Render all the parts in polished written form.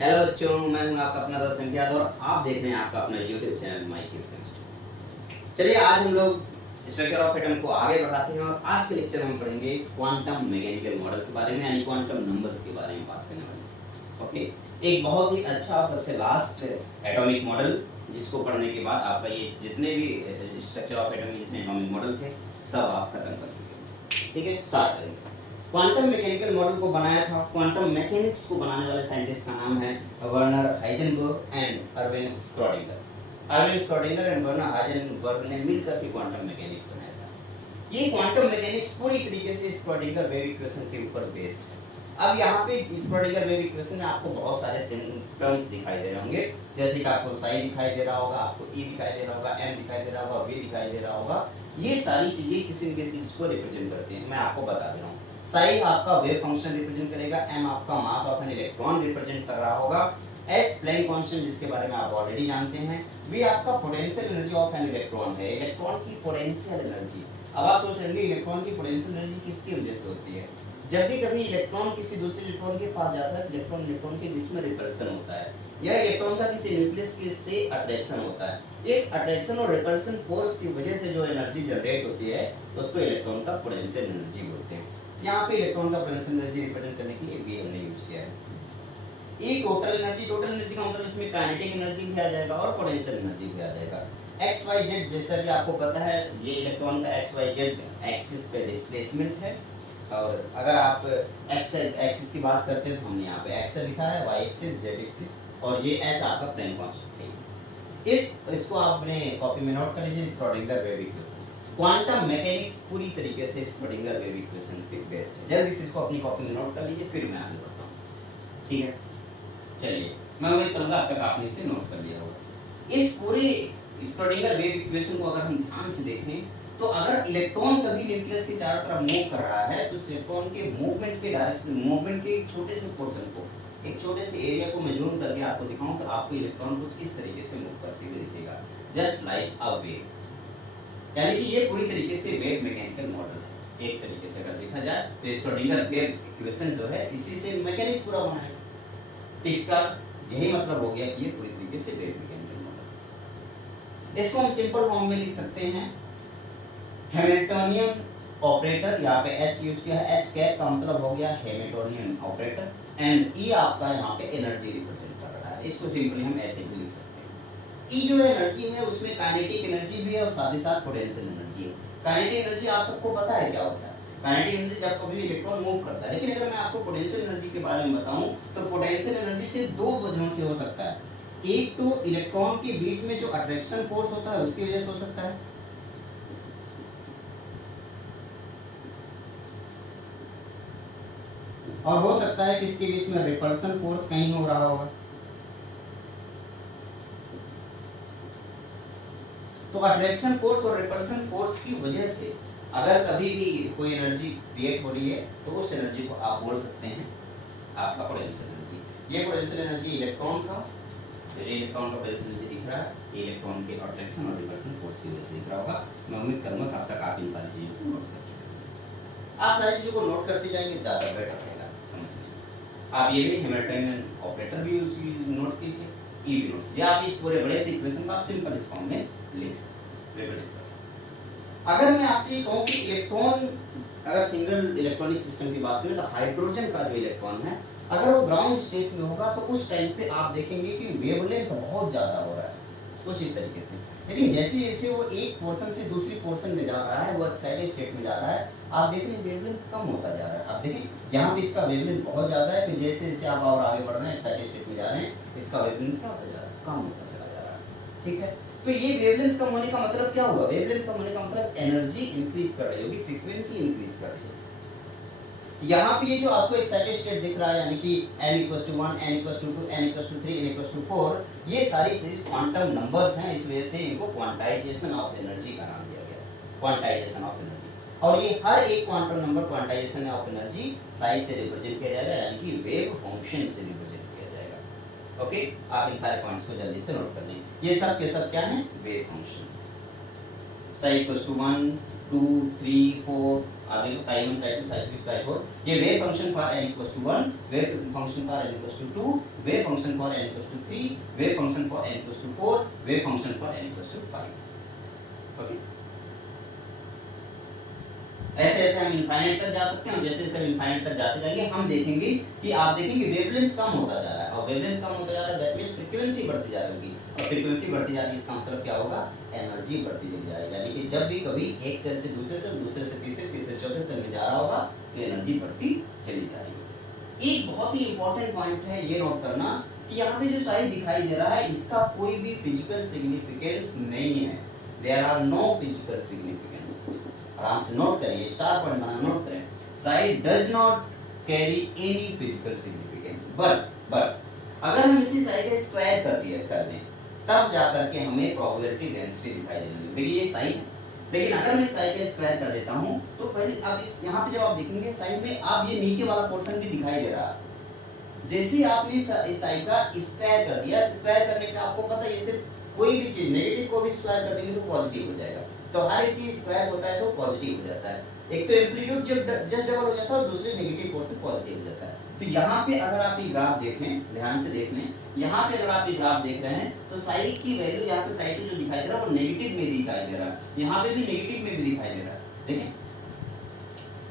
Hello बच्चों, मैं हूं आपका अपना दोस्त इम्तियाज और आप देख रहे हैं आपका अपना यूट्यूब चैनल माई केमिस्ट्री। चलिए आज हम लोग स्ट्रक्चर ऑफ एटम को आगे बढ़ाते हैं और आज के लेक्चर में हम पढ़ेंगे क्वांटम मैकेनिकल मॉडल के बारे में, यानी क्वांटम नंबर्स के बारे में बात करने वाले हैं। ओके, एक बहुत ही अच्छा और सबसे लास्ट एटॉमिक मॉडल जिसको पढ़ने के बाद आपका ये जितने भी स्ट्रक्चर ऑफ एटम जितने एटॉमिक मॉडल थे सब आप खत्म कर चुके हैं। ठीक है, स्टार्ट करेंगे। क्वांटम मैकेनिकल मॉडल को बनाया था, क्वांटम मैकेनिक्स को बनाने वाले साइंटिस्ट का नाम है Werner Heisenberg and Erwin Schrodinger. Erwin Schrodinger and Werner Heisenberg ने मिलकर के क्वांटम मैकेनिक्स बनाया था। ये क्वांटम मैकेनिक्स पूरी तरीके से स्क्रॉडिंगर वेव इक्वेशन के ऊपर बेस्ड है। अब यहाँ पे स्क्रॉडिंगर वेव इक्वेशन में आपको बहुत सारे टर्म्स दिखाई दे रहे होंगे, जैसे कि आपको साई दिखाई दे रहा होगा, आपको ई दिखाई दे रहा होगा, एम दिखाई दे रहा होगा, वी दिखाई दे रहा होगा। ये सारी चीजें किसी न किसी चीज को रिप्रेजेंट करती हैं। मैं आपको बता दे रहा हूँ। साई आपका वेव फंक्शन रिप्रेजेंट करेगा, एम आपका mass of an electron represent कर रहा होगा, एच प्लैंक कांस्टेंट जिसके बारे में आप ऑलरेडी जानते हैं, वी आपका potential energy of an electron है, इलेक्ट्रॉन की पोटेंशियल एनर्जी। अब आप सोच रहे हैं इलेक्ट्रॉन की पोटेंशियल एनर्जी किसकी वजह से होती है? जब भी कभी इलेक्ट्रॉन किसी दूसरे इलेक्ट्रॉन के पास जाता है, इलेक्ट्रॉन इलेक्ट्रॉन के बीच में रिपल्सन होता है, या इलेक्ट्रॉन का किसी न्यूक्लियस से अट्रैक्शन होता है। इस अट्रैक्शन और रिपल्सन फोर्स की वजह से जो एनर्जी जनरेट होती है तो उसको इलेक्ट्रॉन का पोटेंशियल एनर्जी बोलते हैं। यहाँ पे इलेक्ट्रॉन का पोटेंशियल एनर्जी रिप्रेजेंट करने के लिए वी हमने यूज किया है। ये टोटल एनर्जी का मतलब इसमें काइनेटिक एनर्जी भी आ जाएगा और पोटेंशियल एनर्जी भी आ जाएगा। एक्स वाई जेड, जैसा कि आपको पता है ये इलेक्ट्रॉन का एक्स वाई जेड एक्सिस पे डिस्प्लेसमेंट है, और अगर आप एक्स एक्सिस की बात करते हैं तो हमने यहाँ पे एक्स लिखा है, वाई एक्सिस, जेड एक्सिस, और ये एच आपका प्लैंक कांस्टेंट है। इसको आप अपने कॉपी में नोट कर लीजिए, स्क्रॉडिंगर वेव इक्वेशन। क्वांटम मैकेनिक्स पूरी तरीके से स्क्रॉडिंगर वेव इक्वेशन पे बेस्ड है। जल्दी से इसको अपनी कॉपी में नोट कर लीजिए, फिर मैं आगे बढ़ता हूँ। ठीक है, चलिए मैं उम्मीद करूंगा अब तक आपने इसे नोट कर लिया होगा। इस पूरे स्क्रॉडिंगर वेव इक्वेशन को अगर हम ध्यान से देखें तो अगर इलेक्ट्रॉन कभी न्यूक्लियस के चारों तरफ मूव कर रहा है तो इलेक्ट्रॉन के मूवमेंट के डायरेक्शन, मूवमेंट के एक छोटे से पोर्शन को, एक छोटे से एरिया को मैं जूम करके आपको दिखाऊं तो आपको इलेक्ट्रॉन कुछ इस तरीके से मूव करते हुए दिखेगा, जस्ट लाइक अ वेव। यानी कि ये पूरी तरीके से वेव मैकेनिकल मॉडल है। एक तरीके से अगर देखा जाए तो स्क्रॉडिंगर वेव इक्वेशन जो है इसी से मैकेनिक्स पूरा बना है। तो इसका यही मतलब हो गया कि ये पूरी तरीके से वेव मैकेनिकल मॉडल। इसको हम सिंपल फॉर्म में लिख सकते हैं, हैमिल्टनियन ऑपरेटर, यहाँ पे एच यूज किया है, एच कैप का मतलब हो गया हैमिल्टनियन ऑपरेटर, एंड ई आपका यहाँ पे एनर्जी रिप्रेजेंट कर रहा है। इसको सिंपली हम ऐसे भी लिख सकते हैं। ई जो एनर्जी है उसमें काइनेटिक एनर्जी भी है और साथ ही साथ पोटेंशियल एनर्जी है। काइनेटिक एनर्जी आप सबको पता है क्या होता है? काइनेटिक एनर्जी जब कभी इलेक्ट्रॉन मूव करता है, लेकिन अगर मैं आपको पोटेंशियल एनर्जी के बारे में बताऊं तो पोटेंशियल एनर्जी से दो वजहों से हो सकता है। एक तो इलेक्ट्रॉन के बीच में जो अट्रैक्शन फोर्स होता है उसकी वजह से हो सकता है, और हो सकता है कि इसके बीच में रिपल्सन फोर्स कहीं हो रहा होगा। तो अट्रैक्शन फोर्स और रिपल्सन फोर्स की वजह से अगर कभी भी कोई एनर्जी क्रिएट हो रही है तो उस एनर्जी को आप बोल सकते हैं आपका पोटेंशियल एनर्जी। ये पोटेंशियल एनर्जी इलेक्ट्रॉन का, इलेक्ट्रॉन का पोटेंशियल एनर्जी दिख रहा है, ये इलेक्ट्रॉन के अट्रैक्शन और रिपल्सन फोर्स की वजह से दिख रहा होगा। मैं उम्मीद करूंगा कि अब तक आप इन सारी चीजों को नोट कर चुके हैं। आप सारी चीजों को नोट करते जाएंगे ज्यादा बेटर रहेगा समझने। आप ये भी हैमिल्टनियन ऑपरेटर भी नोट कीजिए, ई भी नोट, या आप इस पूरे बड़े से इक्वेशन को आप सिंपल इस फॉर्म में लिख सकते हैं। अगर मैं आपसे कहूं कि इलेक्ट्रॉन, अगर सिंगल इलेक्ट्रॉनिक सिस्टम की बात करें तो हाइड्रोजन का जो इलेक्ट्रॉन है अगर वो ग्राउंड स्टेट में होगा तो उस टाइम पे आप देखेंगे कि वेवलेंथ बहुत ज्यादा हो रहा है कुछ इस तरीके से। लेकिन जैसे जैसे वो एक पोर्शन से दूसरी पोर्शन में जा रहा है, वो एक्साइटेड स्टेट में जा रहा है, आप देख रहे हैं वेवलेंथ कम होता जा रहा है। आप देखिए यहाँ पे इसका वेवलेंथ बहुत ज्यादा है, फिर जैसे जैसे आप और आगे बढ़ रहे हैं एक्साइटेड स्टेट में जा रहे हैं, इसका वेवलेंथ क्या होता जा रहा है, कम होता चला जा रहा है। ठीक है, तो ये वेवलेंथ कम होने का मतलब क्या हुआ? वेवलेंथ कम होने का मतलब एनर्जी इंक्रीज कर रही होगी, फ्रीक्वेंसी इंक्रीज कर रही है। यहाँ पे ये जो आपको एक्साइटेड स्टेट दिख रहा है, यानी कि n=1, n=2, n=3, n=4, ये सारी चीज क्वांटम नंबर्स हैं, इस वजह से इनको क्वांटाइजेशन ऑफ एनर्जी का नाम दिया गया, क्वांटाइजेशन ऑफ एनर्जी। और ये हर एक quantum number quantization of energy size से रिप्रेजेंट किया जाएगा, यानी कि वेव फंक्शन से रिप्रेजेंट किया जाएगा। ओके, आप इन सारे पॉइंट्स को जल्दी से नोट कर लें। ये सब के सब क्या है? Wave function. साइज=1, 2, 3, 4, आगे देखो psi 1 psi 2 psi 3 psi 4 ये wave function for n equals to 1, wave function for n equals to 2, wave function for n equals to 3, wave function for n equals to 4, wave function for n equals to 5। Okay, ऐसे ऐसे हम infinite तक जा सकते हैं। जैसे जैसे हम इनफाइनाइट तक जाते जाएंगे हम देखेंगे कि आप देखेंगे वेवलेंथ कम होता जा रहा है, और वेवलेंथ कम होता जा रहा है दैट मींस फ्रीक्वेंसी बढ़ती जा रही है, और फ्रीक्वेंसी बढ़ती जा रही है इसका मतलब क्या होगा, एनर्जी बढ़ती चली जाएगी। यानी कि जब भी कभी एक सेल से दूसरे सेल, दूसरे से तीसरे, तीसरे चौथे सेल में जा रहा होगा तो एनर्जी बढ़ती चली जाएगी। एक बहुत ही इंपॉर्टेंट पॉइंट है ये नोट करना कि यहाँ पे जो साइज दिखाई दे रहा है इसका कोई भी फिजिकल सिग्निफिकेंस नहीं है, there are no physical significance. आराम से नोट करिए, स्टार पॉइंट बना नोट करें, side does not carry any physical significance, but अगर हम इसी साइड का स्क्वायर कर दें तब जाकर के हमें प्रोबेबिलिटी डेंसिटी दिखाई देगी। देखिए ये साइन है, लेकिन अगर मैं साइड का स्क्वायर कर देता हूं तो पहले अब यहाँ पे जब आप देखेंगे साइड में आप ये नीचे वाला पोर्शन भी दिखाई दे रहा है। जैसे आपने इस साइड का स्क्वायर कर दिया, स्क्वायर करने पे आपको पता है ये सिर्फ कोई भी चीज नेगेटिव को भी स्क्वायर कर देंगे तो पॉजिटिव हो जाएगा, तो हर एक चीज स्क्वायर होता है तो पॉजिटिव हो जाता है। एक तो एम्पलीट्यूड जब जस्ट डबल हो जाता है और दूसरे नेगेटिव पोर्शन पॉजिटिव हो जाता है। तो यहाँ पे अगर आप ये ग्राफ देखें, ध्यान से देख लें, यहाँ पे अगर आप ये ग्राफ देख रहे हैं तो साइड की वैल्यू यहाँ पे साइड में जो दिखाई दे रहा है वो नेगेटिव में दिखाई दे रहा है, यहाँ पे भी नेगेटिव में भी दिखाई दे रहा है। देखें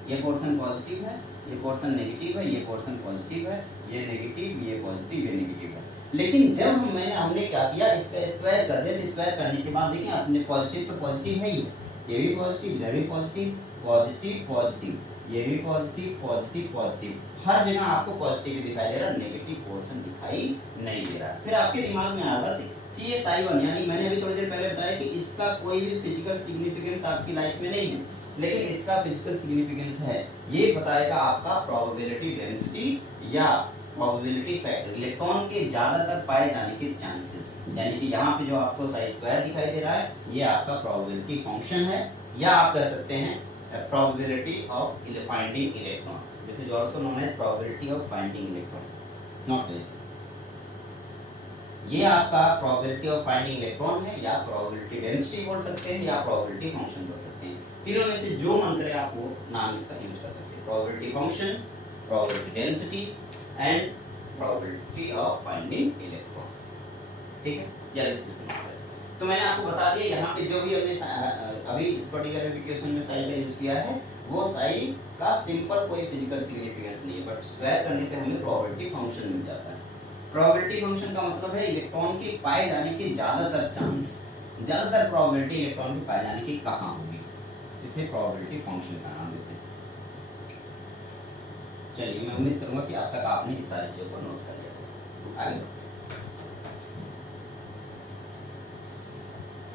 ये पोर्शन पॉजिटिव है, ये पोर्शन नेगेटिव है, ये पोर्शन पॉजिटिव है, ये नेगेटिव, ये पॉजिटिव, ये नेगेटिव है। लेकिन जब हमने क्या किया, इसका स्क्वायर कर दिया, तो स्क्वायर करने के बाद देखिए अपने पॉजिटिव तो पॉजिटिव है ही, ये भी पॉजिटिव, ये भी पॉजिटिव, पॉजिटिव पॉजिटिव, ये भी पॉजिटिव, पॉजिटिव पॉजिटिव, हर जगह आपको पॉजिटिव दिखाई दे रहा है, नेगेटिव पोर्शन दिखाई नहीं दे रहा। फिर आपके दिमाग में आएगा कि ये साई 1 यानी मैंने अभी थोड़ी देर पहले बताया कि इसका कोई भी फिजिकल सिग्निफिकेंस आपकी लाइफ में नहीं है, लेकिन इसका फिजिकल सिग्निफिकेंस है, ये बताएगा आपका प्रोबेबिलिटी डेंसिटी या प्रोबेबिलिटी फैक्टर, इलेक्ट्रॉन के ज्यादातर पाए जाने के चांसेस। यानी कि यहाँ पे जो आपको साइज स्क्वायर दिखाई दे रहा है ये आपका प्रोबेबिलिटी फंक्शन है, या आप कह सकते हैं probability of finding electron. This is also known as probability of finding electron. Not this. ये आपका probability of finding electron है, या probability density बोल सकते हैं, या probability function बोल सकते हैं। तीनों में से जो मन करे आप वो नाम इसका यूज कर सकते हैं, probability function, probability density and probability of finding electron। ठीक है, या this is simple। तो मैंने आपको बता दिया यहाँ पे जो भी हमने अभी इस पर्टिकुलर एप्लीकेशन में साइड का यूज किया है वो साइड का सिंपल कोई फिजिकल सिग्निफिकेंस नहीं है, बट स्क्वायर करने पे हमें प्रोबेबिलिटी फंक्शन मिल जाता है। प्रोबेबिलिटी फंक्शन का मतलब है इलेक्ट्रॉन के पाए जाने के ज्यादातर चांस, ज्यादातर प्रोबेबिलिटी इलेक्ट्रॉन के पाए जाने की कहाँ होगी, इसे प्रोबेबिलिटी फंक्शन का नाम देते हैं। चलिए मैं उम्मीद करूंगा कि अब तक आपने इस सारी चीजों को नोट कर लिया। आगे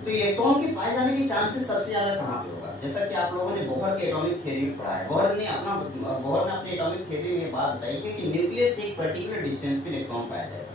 तो इलेक्ट्रॉन के पाए जाने के चांसेस सबसे ज्यादा कहाँ पे होगा, जैसा कि आप लोगों ने बोहर के एटॉमिक थ्योरी में पढ़ा है। बोहर ने अपने एटॉमिक थ्योरी में बात बताई कि न्यूक्लियस से एक पर्टिकुलर डिस्टेंस पे इलेक्ट्रॉन पाया जाएगा,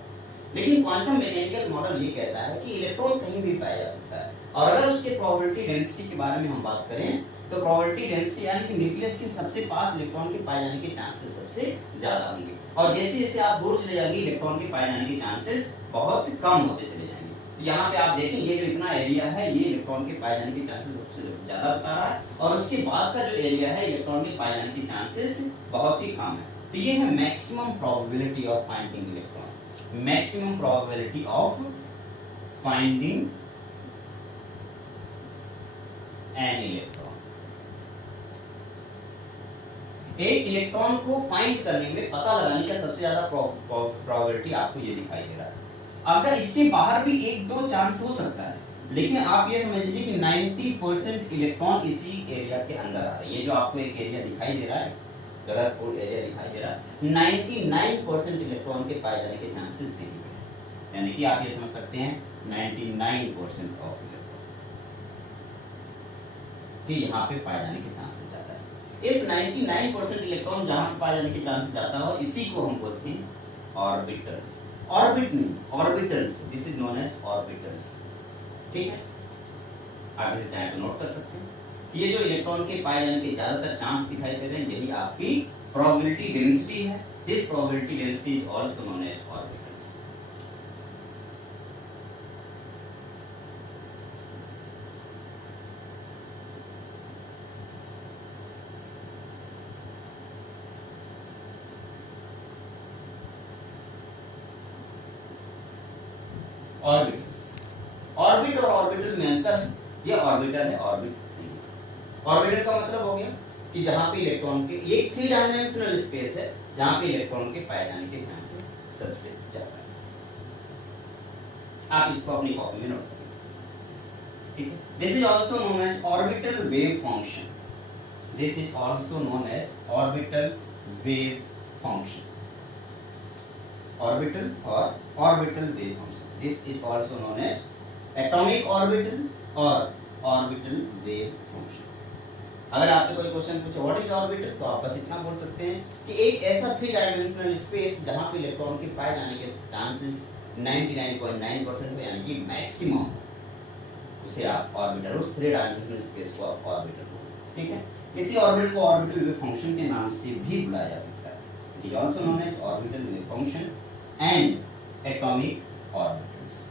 लेकिन क्वांटम मैकेनिकल मॉडल ये कहता है कि इलेक्ट्रॉन कहीं भी पाया जा सकता है। और अगर उसके प्रोबेबिलिटी डेंसिटी के बारे में हम बात करें तो प्रोबेबिलिटी डेंसिटी यानी कि न्यूक्लियस के सबसे पास इलेक्ट्रॉन के पाए जाने के चांसेस सबसे ज्यादा होंगे, और जैसे जैसे आप दूर चले जाएंगे इलेक्ट्रॉन के पाए जाने के चांसेस बहुत कम होते चले जाएंगे। यहाँ पे आप देखें ये जो इतना एरिया है ये इलेक्ट्रॉन के पाए जाने के चांसेस सबसे ज्यादा बता रहा है, और उसके बाद का जो एरिया है इलेक्ट्रॉन के पाए जाने के चांसेस बहुत ही कम है। तो ये है maximum probability of finding electron, maximum probability of finding an electron. एक इलेक्ट्रॉन को फाइंड करने में, पता लगाने का सबसे ज्यादा प्रोबेबिलिटी आपको ये दिखाई दे रहा है। अगर इसके बाहर भी एक दो चांस हो सकता है, लेकिन आप ये समझ लीजिए कि 90% इलेक्ट्रॉन इसी एरिया के अंदर आ रहे हैं। ये जो आपको एक एरिया दिखाई दे रहा है, कलरफुल एरिया दिखाई दे रहा है, 99% इलेक्ट्रॉन के पाए जाने के चांसेस यही है। यानी कि आप ये समझ सकते हैं 99% ऑफ इलेक्ट्रॉन कि यहाँ पे पाए जाने के चांसेस ज्यादा है। इस 99% इलेक्ट्रॉन जहां से पाए जाने के चांसेस ज्यादा हो इसी को हम बोलते हैं ऑर्बिटल्स। ऑर्बिट नहीं, orbitals, this is known as orbitals. ठीक है, आगे से चाहे तो नोट कर सकते हैं। ये जो इलेक्ट्रॉन के पाए जाने के ज्यादातर चांस दिखाई दे रहे हैं यही आपकी प्रोबेबिलिटी डेंसिटी है। This probability density is also known as orbitals. Orbitals. Orbit और ऑर्बिटल में अंतर है, ये ऑर्बिटल है, ऑर्बिट नहीं। ऑर्बिटल का मतलब हो गया कि जहां पे इलेक्ट्रॉन के, ये 3 डायमेंशनल स्पेस है जहां पे इलेक्ट्रॉन के पाए जाने के चांसेस सबसे ज्यादा है। आप इसको अपनी कॉपी में नोट करें, ठीक है। This is also known as orbital wave function. This is also known as orbital wave function. Orbital और orbital wave function, this is also known as atomic orbital और ऑर्बिटल वेव फंक्शन। अगर आपसे कोई question पूछे what is orbital, तो आप बस इतना बोल सकते हैं कि एक ऐसा 3 डायमेंशनल स्पेस जहां पे इलेक्ट्रॉन के पाए जाने के चांसेस 99.9% पे, यानी कि मैक्सिमम, उसे आप ऑर्बिटल, उस 3 डायमेंशनल स्पेस को आप ऑर्बिटल बोलते हैं, ठीक है। इसी ऑर्बिटल को ऑर्बिटल वेव फंक्शन के नाम से भी बुलाया जा सकता है। It is also known as orbital wave function and atomic orbitals.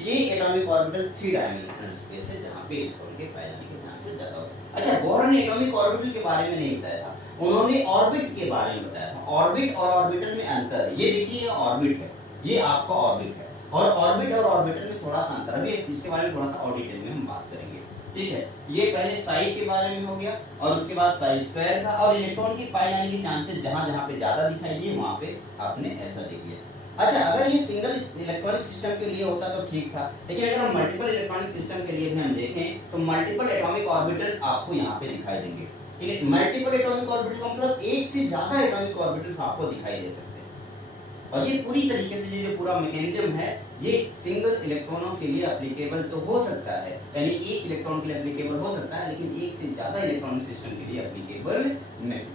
ये एटॉमिक ऑर्बिटल 3 डायमेंशनल स्पेस है जहां पे इलेक्ट्रॉन के पाए जाने के चांसेस ज्यादा होते हैं। अच्छा, बोहर ने एटॉमिक ऑर्बिटल के बारे में नहीं बताया था, उन्होंने ऑर्बिट के बारे में बताया था। ऑर्बिट और ऑर्बिटल में अंतर है। ये देखिए ऑर्बिट है, ये आपका ऑर्बिट है, और ऑर्बिट और ऑर्बिटल में थोड़ा सा अंतर है, इसके बारे में थोड़ा सा और डिटेल में हम बात करेंगे, ठीक है। ये पहले साई के बारे में हो गया और उसके बाद साई स्क्वायर का, और इलेक्ट्रॉन के पाए जाने के चांसेस जहां जहां पे ज्यादा दिखाई दिए वहां पे आपने ऐसा लिख दिया। अच्छा, अगर ये सिंगल इलेक्ट्रॉनिक सिस्टम के लिए होता तो ठीक था, लेकिन अगर हम मल्टीपल इलेक्ट्रॉनिक सिस्टम के लिए भी हम देखें तो मल्टीपल एटॉमिक ऑर्बिटल आपको यहाँ पे दिखाई देंगे, ठीक है। मल्टीपल एटॉमिक ऑर्बिटल का मतलब एक से ज्यादा एटॉमिक ऑर्बिटल आपको दिखाई दे सकते हैं, और ये पूरी तरीके से जो पूरा मैकेनिज्म है ये सिंगल इलेक्ट्रॉनों के लिए एप्लीकेबल तो हो सकता है, यानी एक इलेक्ट्रॉन के लिए एप्लीकेबल हो सकता है, लेकिन एक से ज्यादा इलेक्ट्रॉनिक सिस्टम के लिए एप्लीकेबल नहीं।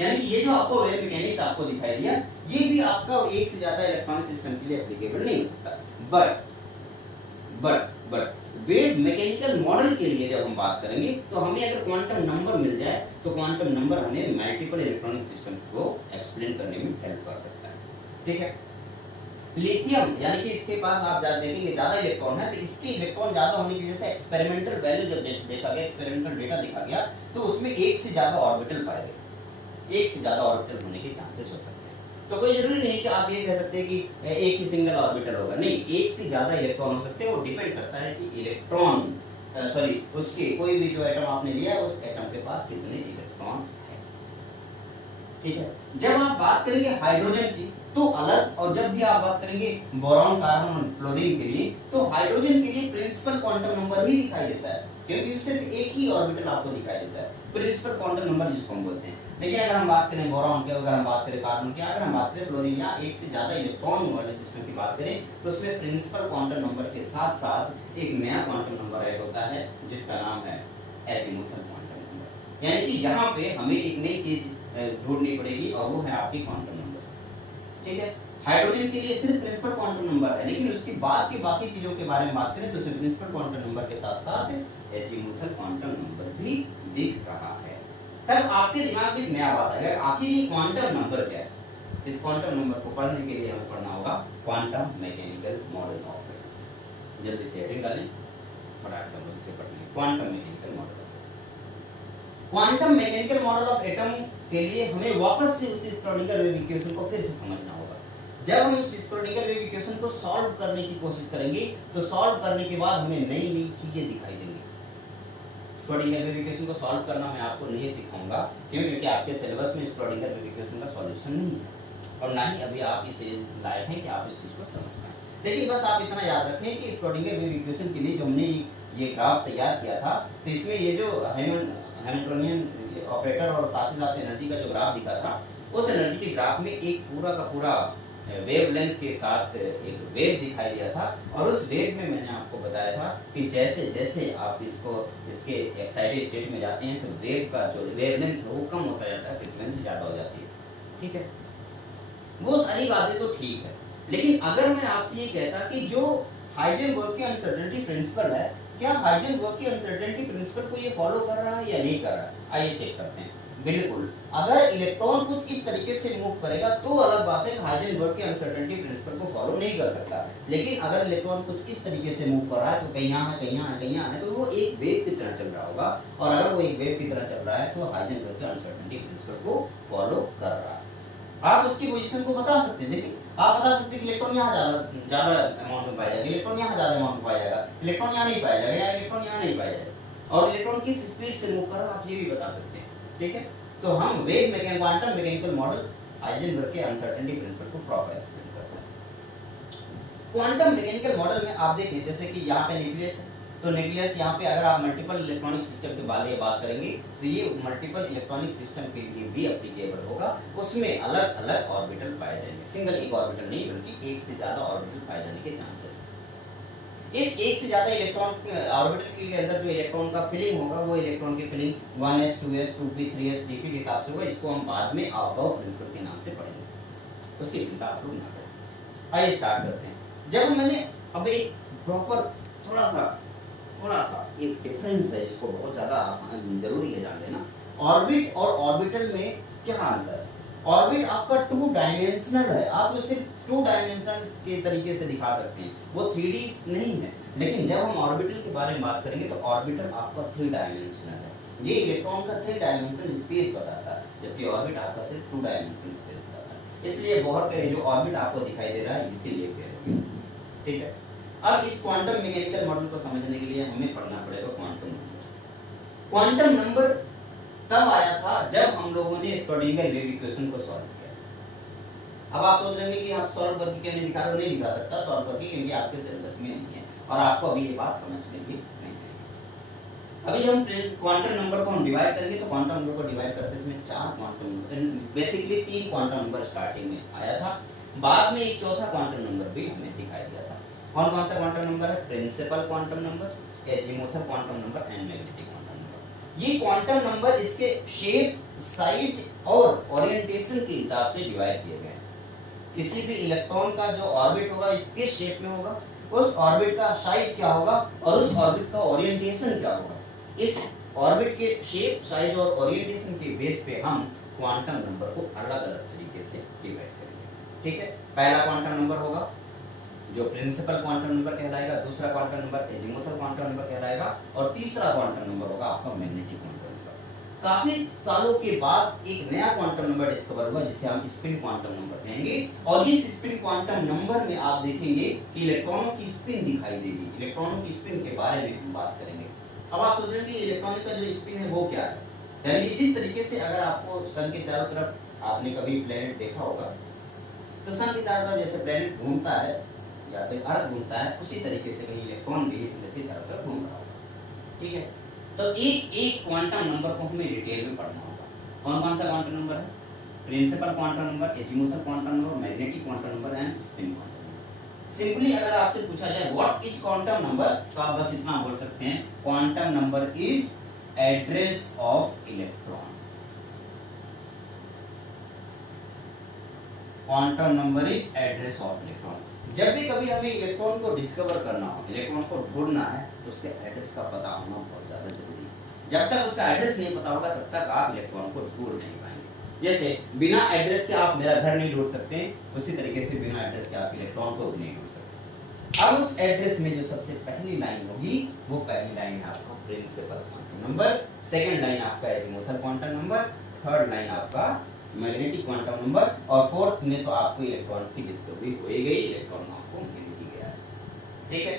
यानी कि ये जो आपको वेव मैकेनिक्स आपको दिखाई दिया, ये भी आपका एक से ज्यादा इलेक्ट्रॉनिक सिस्टम के लिए एप्लीकेबल नहीं हो सकता। बट वेव मैकेनिकल मॉडल के लिए जब हम बात करेंगे तो हमें अगर क्वांटम नंबर मिल जाए तो क्वांटम नंबर हमें मल्टीपल इलेक्ट्रॉनिक सिस्टम को एक्सप्लेन करने में हेल्प कर सकता है, ठीक है। लिथियम, यानी कि इसके पास आप देखेंगे ज्यादा इलेक्ट्रॉन है, तो इसके इलेक्ट्रॉन ज्यादा होने की वजह से एक्सपेरिमेंटल वैल्यू जब देखा गया, एक्सपेरिमेंटल डेटा देखा गया, तो उसमें एक से ज्यादा ऑर्बिटल पाए गए, एक से ज्यादा ऑर्बिटल होने के चांसेस हो सकते हैं। तो कोई जरूरी नहीं कि आप ये कह सकते हैं कि एक ही सिंगल ऑर्बिटल होगा, नहीं, एक से ज्यादा इलेक्ट्रॉन हो सकते हैं। वो डिपेंड करता है कि इलेक्ट्रॉन उसके कोई भी जो एटम आपने लिया है उस एटम के पास कितने इलेक्ट्रॉन है, ठीक है। जब आप बात करेंगे हाइड्रोजन की तो अलग, और जब भी आप बात करेंगे बोरॉन, कार्बन और फ्लोरीन के लिए, तो हाइड्रोजन के लिए प्रिंसिपल क्वांटम नंबर भी दिखाई देता है, क्योंकि सिर्फ एक ही ऑर्बिटल आपको दिखाई देता है, प्रिंसिपल क्वांटम नंबर जिसको हम बोलते हैं। लेकिन अगर हम बात करें बोरॉन की, अगर हम बात करें कार्बन की, अगर हम बात करें फ्लोरीन या एक से ज्यादा इलेक्ट्रॉन वाले सिस्टम की बात करें, तो उसमें प्रिंसिपल क्वांटम नंबर के साथ साथ एक नया क्वांटम नंबर ऐड होता है जिसका नाम है एजीमुथल क्वांटम नंबर। यानी कि यहाँ पे हमें एक नई चीज ढूंढनी पड़ेगी और वो है आपकी क्वांटम नंबर, ठीक है। हाइड्रोजन के लिए सिर्फ प्रिंसिपल क्वांटम नंबर है, लेकिन उसके बाद की बाकी चीजों के बारे में बात करें तो उसमें प्रिंसिपल क्वांटम नंबर के साथ साथ एजीमुथल क्वांटम नंबर भी दिख रहा है। तब आपके दिमाग में एक नया बात आएगा, आखिर ये क्वांटम नंबर क्या है। इस क्वांटम नंबर को पढ़ने के लिए हमें पढ़ना होगा quantum mechanical model of atom. जल्दी से हेडिंग डालें, फटाक से हम लोग इसे पढ़ेंगे, quantum mechanical model of atom. Quantum mechanical model of atom के लिए हमें वापस से उस श्रोडिंगर वेव इक्वेशन को फिर से समझना होगा। जब हम उस श्रोडिंगर वेव इक्वेशन को सॉल्व करने की कोशिश करेंगे तो सॉल्व करने के बाद हमें नई नई चीजें दिखाई देंगी। श्रोडिंगर वेव इक्वेशन को सॉल्व करना मैं आपको नहीं सिखाऊंगा, क्यों? क्योंकि आपके सिलेबस में श्रोडिंगर वेव इक्वेशन का सॉल्यूशन नहीं है और ना ही अभी आप इसे लायक हैं कि आप इस चीज को समझ पाएं। लेकिन बस आप इतना याद रखें कि श्रोडिंगर वेव इक्वेशन के लिए जो हमने ये ग्राफ तैयार किया था, तो इसमें ये जो हैमिल्टनियन ऑपरेटर और साथ ही साथ एनर्जी का जो ग्राफ दिखा था, उस एनर्जी के ग्राफ में एक पूरा का पूरा वेवलेंथ के साथ एक वेव दिखाई दिया था, और उस वेव में मैंने आपको बताया था कि जैसे जैसे आप इसके एक्साइटेड स्टेट में जाते हैं तो वेव का जो वेवलेंथ है वो कम होता जाता है, फ्रीक्वेंसी ज्यादा हो जाती है, ठीक है। वो सारी बातें तो ठीक है, लेकिन अगर मैं आपसे ये कहता कि जो हाइजेनबर्ग की अनसर्टेनिटी प्रिंसिपल है, क्या हाइजेनबर्ग की अनसर्टेनिटी प्रिंसिपल को ये फॉलो कर रहा है या नहीं कर रहा है? आइए चेक करते हैं। बिल्कुल, अगर इलेक्ट्रॉन कुछ इस तरीके से मूव करेगा तो अलग बात है, हाइजेनबर्ग के अनसर्टेनिटी प्रिंसिपल को फॉलो नहीं कर सकता। लेकिन अगर इलेक्ट्रॉन कुछ इस तरीके से मूव कर रहा है तो कहीं यहाँ है, कहीं यहाँ है, कहीं यहाँ है, तो वो एक वेव की तरह चल रहा होगा, और अगर वो एक वेव की तरह चल रहा है तो हाइजेनबर्ग के अनसर्टेनिटी प्रिंसिपल को फॉलो कर रहा है। आप उसकी पोजीशन को बता सकते हैं। देखिए आप बता सकते हैं कि इलेक्ट्रॉन यहाँ ज्यादा अमाउंट में पाया जाएगा, इलेक्ट्रॉन यहाँ ज्यादा अमाउंट में पाया जाएगा, इलेक्ट्रॉन यहाँ नहीं पाया जाएगा, या इलेक्ट्रॉन यहाँ नहीं पाया जाएगा, और इलेक्ट्रॉन किस स्पीड से मूव कर रहा है आप ये भी बता सकते हैं। ठीक है, तो हम wave mechanical quantum mechanical model Heisenberg के अनसर्टेनिटी प्रिंसिपल को प्रॉपर एक्सप्लेन करता है। क्वांटम मैकेनिकल मॉडल में आप देखें जैसे कि यहाँ पे न्यूक्लियस है, तो न्यूक्लियस यहाँ पे अगर आप मल्टीपल इलेक्ट्रॉनिक सिस्टम के बारे में बात करेंगे तो ये मल्टीपल इलेक्ट्रॉनिक सिस्टम के लिए भी एप्लीकेबल होगा। उसमें अलग अलग ऑर्बिटल पाए जाएंगे, सिंगल एक ऑर्बिटल नहीं बल्कि एक से ज्यादा ऑर्बिटल पाए जाने के चांसेस। इस एक से ज्यादा इलेक्ट्रॉन ऑर्बिटल के अंदर जो इलेक्ट्रॉन का फिलिंग होगा वो इलेक्ट्रॉन की filling 1s 2s 2p 3s 3p के हिसाब से होगा। इसको हम बाद में आउट प्रिंसिपल के नाम से पढ़ेंगे, उसकी चिंता आप लोग ना करें। आइए स्टार्ट करते हैं। जब मैंने अब एक प्रॉपर थोड़ा सा एक डिफरेंस है जिसको बहुत ज्यादा आसान जरूरी है जान लेना। ऑर्बिट और ऑर्बिटल में क्या अंतर है? ऑर्बिट आपका 2 डायमेंशनल है, आप उसे 2 डायमेंशन के तरीके से दिखा सकते हैं, वो 3D नहीं है। लेकिन जब हम ऑर्बिटल के बारे में बात करेंगे तो ऑर्बिटल आपका 3 डायमेंशनल है। ये इलेक्ट्रॉन का 3 डायमेंशन स्पेस बताता है, जबकि ऑर्बिट आपका सिर्फ 2 डायमेंशन स्पेस बताता है। इसलिए बोहर का जो ऑर्बिट आपको दिखाई दे रहा है इसीलिए फेल हो गया। ठीक है, अब इस क्वांटम मैकेनिकल मॉडल को समझने के लिए हमें पढ़ना पड़ेगा क्वांटम नंबर। क्वांटम नंबर तब आया था जब हम लोगों ने श्रोडिंगर वेव इक्वेशन को सॉल्व किया। अब आप सोच रहे हैं कि आप सॉल्व करके क्यों नहीं दिखा रहे हो? नहीं दिखा सकता सॉल्व करके, क्योंकि आपके सिलेबस में नहीं है और आपको अभी ये बात समझ में भी नहीं है। अभी हम क्वांटम नंबर को हम डिवाइड करेंगे तो क्वांटम नंबर को डिवाइड करते इसमें 4 quantum number, basically 3 quantum number starting में आया था, बाद में एक चौथा क्वांटम नंबर भी हमें दिखाई दिया था। कौन कौन सा क्वांटम नंबर है? Principal quantum number, azimuthal quantum number and magnetic quantum number. ये क्वांटम नंबर इसके शेप, साइज और ओरिएंटेशन के हिसाब से डिवाइड किए गए हैं। किसी भी इलेक्ट्रॉन का जो ऑर्बिट होगा किस शेप में होगा, उस ऑर्बिट का साइज क्या होगा और उस ऑर्बिट का ओरिएंटेशन क्या होगा, इस ऑर्बिट के शेप, साइज और ओरिएंटेशन के बेस पे हम क्वांटम नंबर को अलग अलग तरीके से डिवाइड करेंगे। ठीक है, पहला क्वांटम नंबर होगा जो प्रिंसिपल क्वांटम नंबर कहलाएगा, दूसरा quantum number azimuthal quantum number कहलाएगा और तीसरा क्वांटम नंबर होगा आपका मैग्नेटिक क्वांटम नंबर। काफी सालों के बाद एक नया क्वांटम नंबर डिस्कवर हुआ जिसे हम स्पिन क्वांटम नंबर कहेंगे, और इस स्पिन क्वांटम नंबर में आप देखेंगे कि इलेक्ट्रॉनों की स्पिन दिखाई देगी। इलेक्ट्रॉनों की स्पिन के बारे में हम बात करेंगे। अब आप सोच रहे हैं कि इलेक्ट्रॉनिक का जो स्पिन है वो क्या है, यानी कि जिस तरीके से अगर आपको सन के चारों तरफ आपने कभी प्लेनेट देखा होगा तो सन के चारों तरफ जैसे प्लेनेट घूमता है या फिर अर्थ घूमता है, उसी तरीके से कहीं इलेक्ट्रॉन भी इसके चारों तरफ घूम रहा होगा। ठीक है, तो एक एक क्वांटम नंबर को हमें डिटेल में पढ़ना होगा। कौन कौन सा क्वांटम नंबर है? Principal quantum number, azimuthal quantum number, magnetic quantum number and spin quantum number. Simply अगर आपसे पूछा जाए व्हाट इज क्वांटम नंबर, तो आप बस इतना बोल सकते हैं, quantum number is address of electron. Quantum number is address of electron. जब भी कभी हमें इलेक्ट्रॉन को डिस्कवर करना हो, इलेक्ट्रॉन को ढूंढना है, तो उसके एड्रेस का पता होना बहुत ज्यादा जरूरी है। जब तक उसका एड्रेस नहीं पता होगा तब तक आप इलेक्ट्रॉन को ढूंढ नहीं पाएंगे। जैसे बिना एड्रेस के आप मेरा घर नहीं ढूंढ सकते, उसी तरीके से बिना एड्रेस के आप इलेक्ट्रॉन को भी नहीं ढूंढ सकते। अब उस एड्रेस में जो सबसे पहली लाइन होगी वो पहली लाइन है आपका principal quantum number, second line आपका azimuthal quantum number, third line आपका मैग्नेटिक क्वांटम नंबर, और फोर्थ में तो आपको इलेक्ट्रॉन की डिस्कवरी हो गई, इलेक्ट्रॉन आपको मिल ही गया है। ठीक है,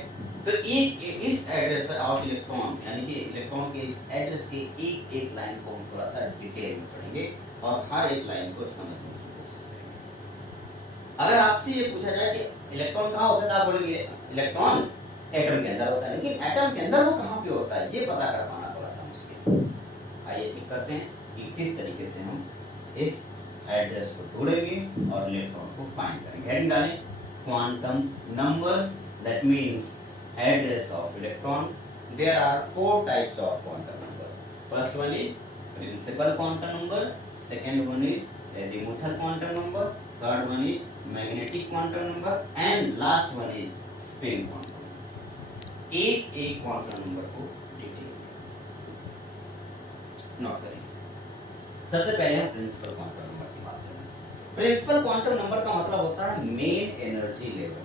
तो एक इस एड्रेस ऑफ इलेक्ट्रॉन यानी कि इलेक्ट्रॉन के इस एड्रेस के एक एक लाइन को हम थोड़ा सा डिटेल में पढ़ेंगे और हर एक लाइन को समझने की कोशिश करेंगे। अगर आपसे ये पूछा जाए कि इलेक्ट्रॉन कहाँ होता है, आप बोलेंगे इलेक्ट्रॉन एटम के अंदर होता है, लेकिन एटम के अंदर वो कहाँ पे होता है ये पता कर पाना थोड़ा सा मुश्किल। आइए चेक करते हैं कि किस तरीके से हम इस एड्रेस को ढूंढेंगे और इलेक्ट्रॉन को फाइंड करेंगे। हेडिंग डालें quantum numbers, that means address of electron. There are 4 types of quantum number. First one is principal quantum number, second one is azimuthal quantum number, third one is magnetic quantum number and last one is spin quantum number. एक एक quantum number को detail note करें। सबसे पहले हम principal quantum number की बात करें। प्रिंसिपल क्वांटम नंबर का मतलब होता है मेन एनर्जी लेवल,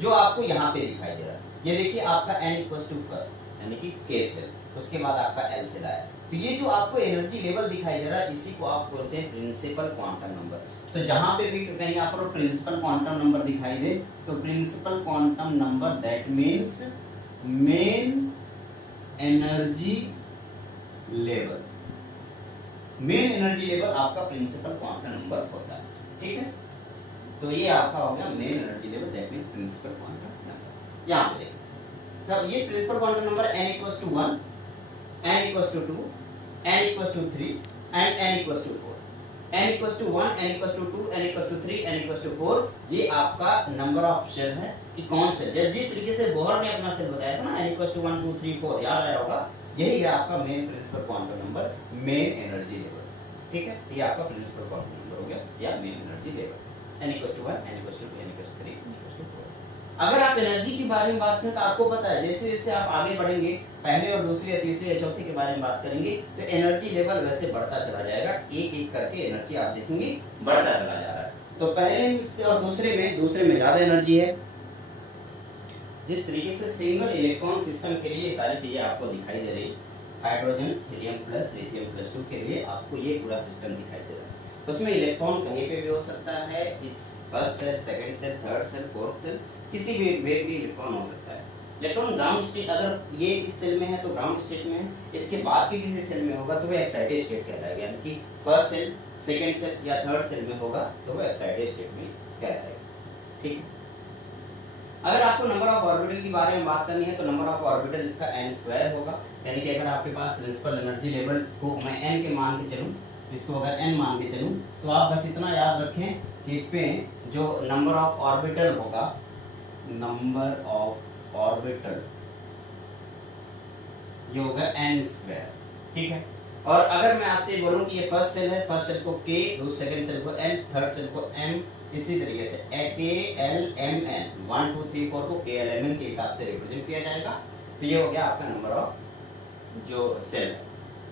जो आपको यहाँ पे दिखाई दे रहा है। ये देखिए आपका n = फर्स्ट यानी कि k सेल, उसके बाद आपका l सेल आया, तो ये जो आपको एनर्जी लेवल दिखाई दे रहा है इसी को आप बोलते हैं प्रिंसिपल क्वांटम नंबर। तो जहां पे भी कहीं आपको प्रिंसिपल क्वांटम नंबर दिखाई दे तो principal quantum number that means main energy level. Main energy level आपका प्रिंसिपल क्वांटम नंबर होता है, ठीक है। तो ये आपका हो गया main energy level that means principal quantum number. यहां पे सब ये principal quantum number n = 1, n = 2, n = 3 and n = 4। n = 1, n = 2, n = 3, n = 4 ये आपका नंबर ऑफ शेल है कि कौन से जिस तरीके से बोहर ने अपना सेल बताया था ना n = 1 2 3 4 याद आया होगा, यही है आपका main principal quantum number, main energy level, ठीक है। ये आपका प्रिंसिपल क्वांटम नंबर हो गया या main energy level n = 1, n = 2, n = 3, n = 4। अगर आप एनर्जी के बारे में बात करें तो आपको पता है जैसे जैसे आप आगे बढ़ेंगे पहले और दूसरे या तीसरे या चौथे के बारे में बात करेंगे तो एनर्जी लेवल वैसे बढ़ता चला जाएगा, एक एक करके एनर्जी आप देखेंगे बढ़ता चला जा रहा है। तो पहले और दूसरे में ज्यादा एनर्जी है। जिस तरीके से सिंगल इलेक्ट्रॉन सिस्टम के लिए सारी चीजें आपको दिखाई दे रही, hydrogen helium plus lithium plus 2 के लिए आपको ये पूरा सिस्टम दिखाई दे रहा है। उसमें इलेक्ट्रॉन कहीं पे भी हो सकता है, first shell, second shell, third shell, fourth shell, किसी भी वे भी इलेक्ट्रॉन हो सकता है। इलेक्ट्रॉन ग्राउंड स्टेट अगर ये इस सेल में है तो ग्राउंड स्टेट में है, इसके बाद के किसी सेल में होगा तो वो एक्साइटेड स्टेट कहलाएगा, यानी कि फर्स्ट सेल, सेकंड सेल या थर्ड सेल में होगा तो वो एक्साइटेड स्टेट में कहलाएगा, ठीक है। अगर आपको नंबर ऑफ ऑर्बिटल के बारे में बात करनी है तो नंबर ऑफ ऑर्बिटल इसका n² होगा, यानी कि अगर आपके पास प्रिंसिपल एनर्जी लेवल को मैं n के मान के चलूं, इसको अगर n मान के चलूं तो आप बस इतना याद रखें कि इसमें जो नंबर ऑफ ऑर्बिटल होगा, नंबर ऑफ ऑर्बिटल ये होगा n², ठीक है। और अगर मैं आपसे बोलूं कि ये फर्स्ट सेल है, फर्स्ट सेल को k, दूसरे सेकंड सेल को n, थर्ड सेल को m, इसी तरीके से KLMN 1 2 3 4 को KLMN के हिसाब से रिप्रेजेंट किया जाएगा। तो ये हो गया आपका नंबर ऑफ जो सेल है।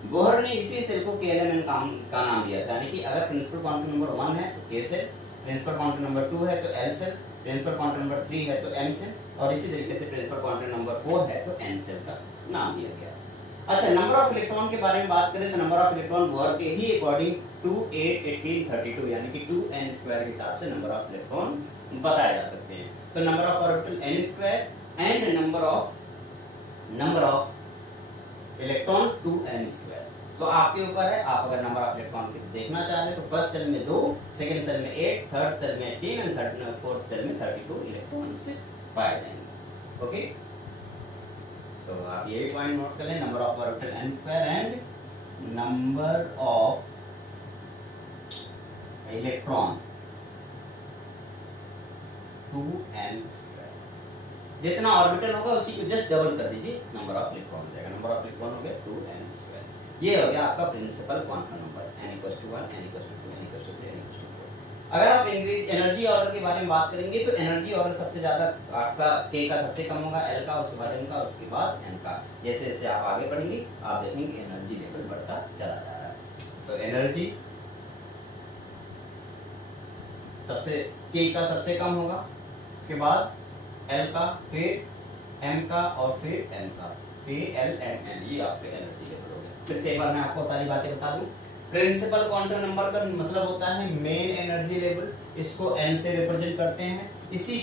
बोहर ने इसी सेल को KLMN का नाम दिया था, यानी कि अगर प्रिंसिपल क्वांटम नंबर 1 है तो K shell, principal quantum number 2 है तो L shell, principal quantum number 3 है तो M सेल, और इसी तरीके से प्रिंसिपल क्वांटम नंबर 4 है तो N सेल का नाम दिया गया। अच्छा, नंबर ऑफ इलेक्ट्रॉन के बारे में बात करें तो नंबर ऑफ इलेक्ट्रॉन बोहर के ही अकॉर्डिंग 2 8 18 32 यानी कि 2n² के हिसाब से नंबर ऑफ इलेक्ट्रॉन बताए जा सकते हैं। तो number of orbital n² and number of electron 2n²। तो आपके ऊपर है, आप अगर नंबर ऑफ इलेक्ट्रॉन देखना चाह रहे हैं तो फर्स्ट सेल में 2, सेकंड सेल में 8, थर्ड सेल में 18 एंड फोर्थ सेल में 32 इलेक्ट्रॉन्स पाए जाएंगे, ओके। तो आप ये भी पॉइंट नोट कर लें, number of orbital n² and number of electron 2n²। जितना ऑर्बिटल होगा उसी को जस्ट डबल कर दीजिए, नंबर ऑफ इलेक्ट्रॉन हो जाएगा। नंबर ऑफ इलेक्ट्रॉन हो गया 2n²। ये हो गया आपका principal quantum number n = 1, n = 2, n = 3, n = 4। अगर आप एनर्जी ऑर्डर के बारे में बात करेंगे तो एनर्जी ऑर्डर सबसे ज्यादा आपका k का सबसे कम होगा, l का, उसके बाद m का, उसके बाद n का। जैसे जैसे आप आगे बढ़ेंगे आप देखेंगे एनर्जी लेवल बढ़ता चला जा रहा है। तो एनर्जी सबसे k का सबसे कम होगा, उसके बाद l का, फिर m का और फिर n का, k l and n, ये आपके एनर्जी लेवल हो गया। फिर से एक बार मैं आपको सारी बातें बता दूं। प्रिंसिपल क्वांटम नंबर का मतलब होता है मेन एनर्जी लेवल, इसको n से रिप्रेजेंट करते हैं। इसी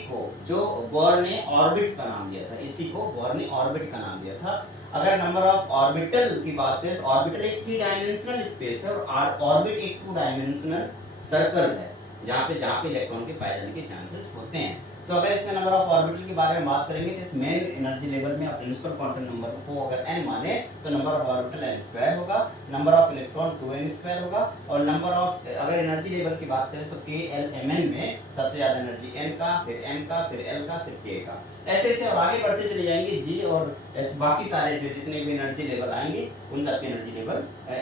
को जो बोहर ने ऑर्बिट का नाम दिया था, इसी को बोहर ने ऑर्बिट का नाम दिया था। अगर नंबर ऑफ ऑर्बिटल की बात करें तो ऑर्बिटल एक 3 डायमेंशनल स्पेस है और ऑर्बिट एक 2 डायमेंशनल सर्कल है जहाँ पे इलेक्ट्रॉन के पाए जाने के चांसेस होते हैं। तो अगर इसमें नंबर ऑफ ऑर्बिटल के बारे में बात करेंगे तो इस मेन एनर्जी लेवल में प्रिंसिपल क्वांटम नंबर को अगर n माने तो नंबर ऑफ ऑर्बिटल n² होगा, नंबर ऑफ इलेक्ट्रॉन 2n² होगा, और नंबर ऑफ अगर एनर्जी लेवल की बात करें तो KLMN में सबसे ज्यादा एनर्जी n का, फिर m का, फिर l का, फिर k का। ऐसे ऐसे और आगे बढ़ते चले जाएंगे g और बाकी सारे जो जितने भी एनर्जी लेवल आएंगे उन सबके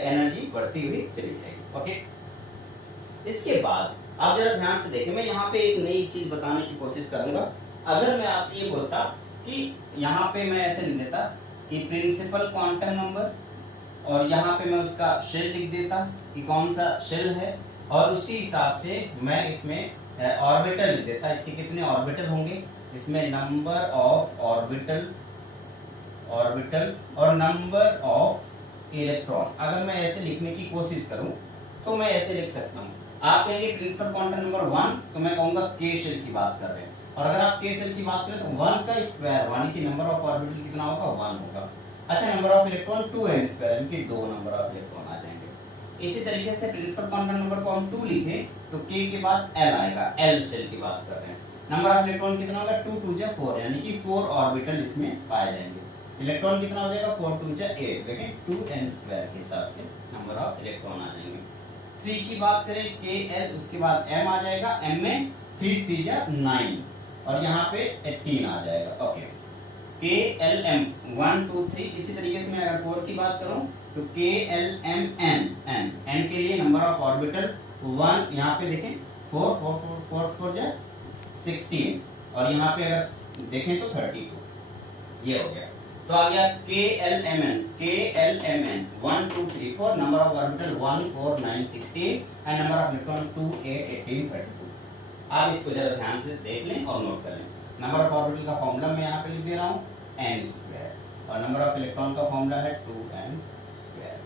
एनर्जी बढ़ती हुई चली जाएगी, ओके। इसके बाद आप जरा ध्यान से देखें, मैं यहाँ पे एक नई चीज बताने की कोशिश करूंगा। अगर मैं आपसे ये बोलता कि यहाँ पे मैं ऐसे लिख देता कि प्रिंसिपल क्वांटम नंबर, और यहाँ पे मैं उसका शेल लिख देता कि कौन सा शेल है, और उसी हिसाब से मैं इसमें ऑर्बिटल लिख देता, इसके कितने ऑर्बिटल होंगे, इसमें नंबर ऑफ ऑर्बिटल और नंबर ऑफ इलेक्ट्रॉन, अगर मैं ऐसे लिखने की कोशिश करूं तो मैं ऐसे लिख सकता हूं। आप कहेंगे प्रिंसिपल क्वांटम नंबर 1, तो मैं कहूंगा k शेल की बात कर रहे हैं। और अगर आप k शेल की बात करें तो 1 का स्क्वायर यानी कि नंबर ऑफ ऑर्बिटल कितना होगा, 1 होगा। अच्छा, number of electron 2n square यानी कि 2 नंबर ऑफ इलेक्ट्रॉन आ जाएंगे। इसी तरीके से प्रिंसिपल क्वांटम नंबर को हम 2 लिखें तो k के बाद l आएगा, l शेल की बात कर रहे हैं। नंबर ऑफ इलेक्ट्रॉन कितना होगा, 2 2 जा 4 यानी कि 4 ऑर्बिटल इसमें पाए जाएंगे। इलेक्ट्रॉन कितना हो जाएगा, 4 2 जा 8, देखें 2n स्क्वायर के हिसाब से नंबर ऑफ इलेक्ट्रॉन आ जाएंगे। 3 की बात करें kl, उसके बाद m आ जाएगा, m में 3 3 जा 9 और यहाँ पे 18 आ जाएगा। Okay, KLM 1 2 3। इसी तरीके से मैं अगर 4 की बात करूं तो KLMN n के लिए नंबर ऑफ ऑर्बिटल 1, यहाँ पे देखें 4 4 4 4 4 जा 16 और यहाँ पे अगर देखें तो 32, ये हो गया। तो आ गया KLMN 1 2 3 4, number of orbital 1 4 9 16 and number of electron 2 8 18 32। आप इसको जरा ध्यान से देख लें और नोट कर लें। नंबर ऑफ ऑर्बिटल का फॉर्मूला मैं यहाँ पे लिख दे रहा हूँ n स्क्वायर और नंबर ऑफ इलेक्ट्रॉन का फॉर्मूला है 2n स्क्वायर।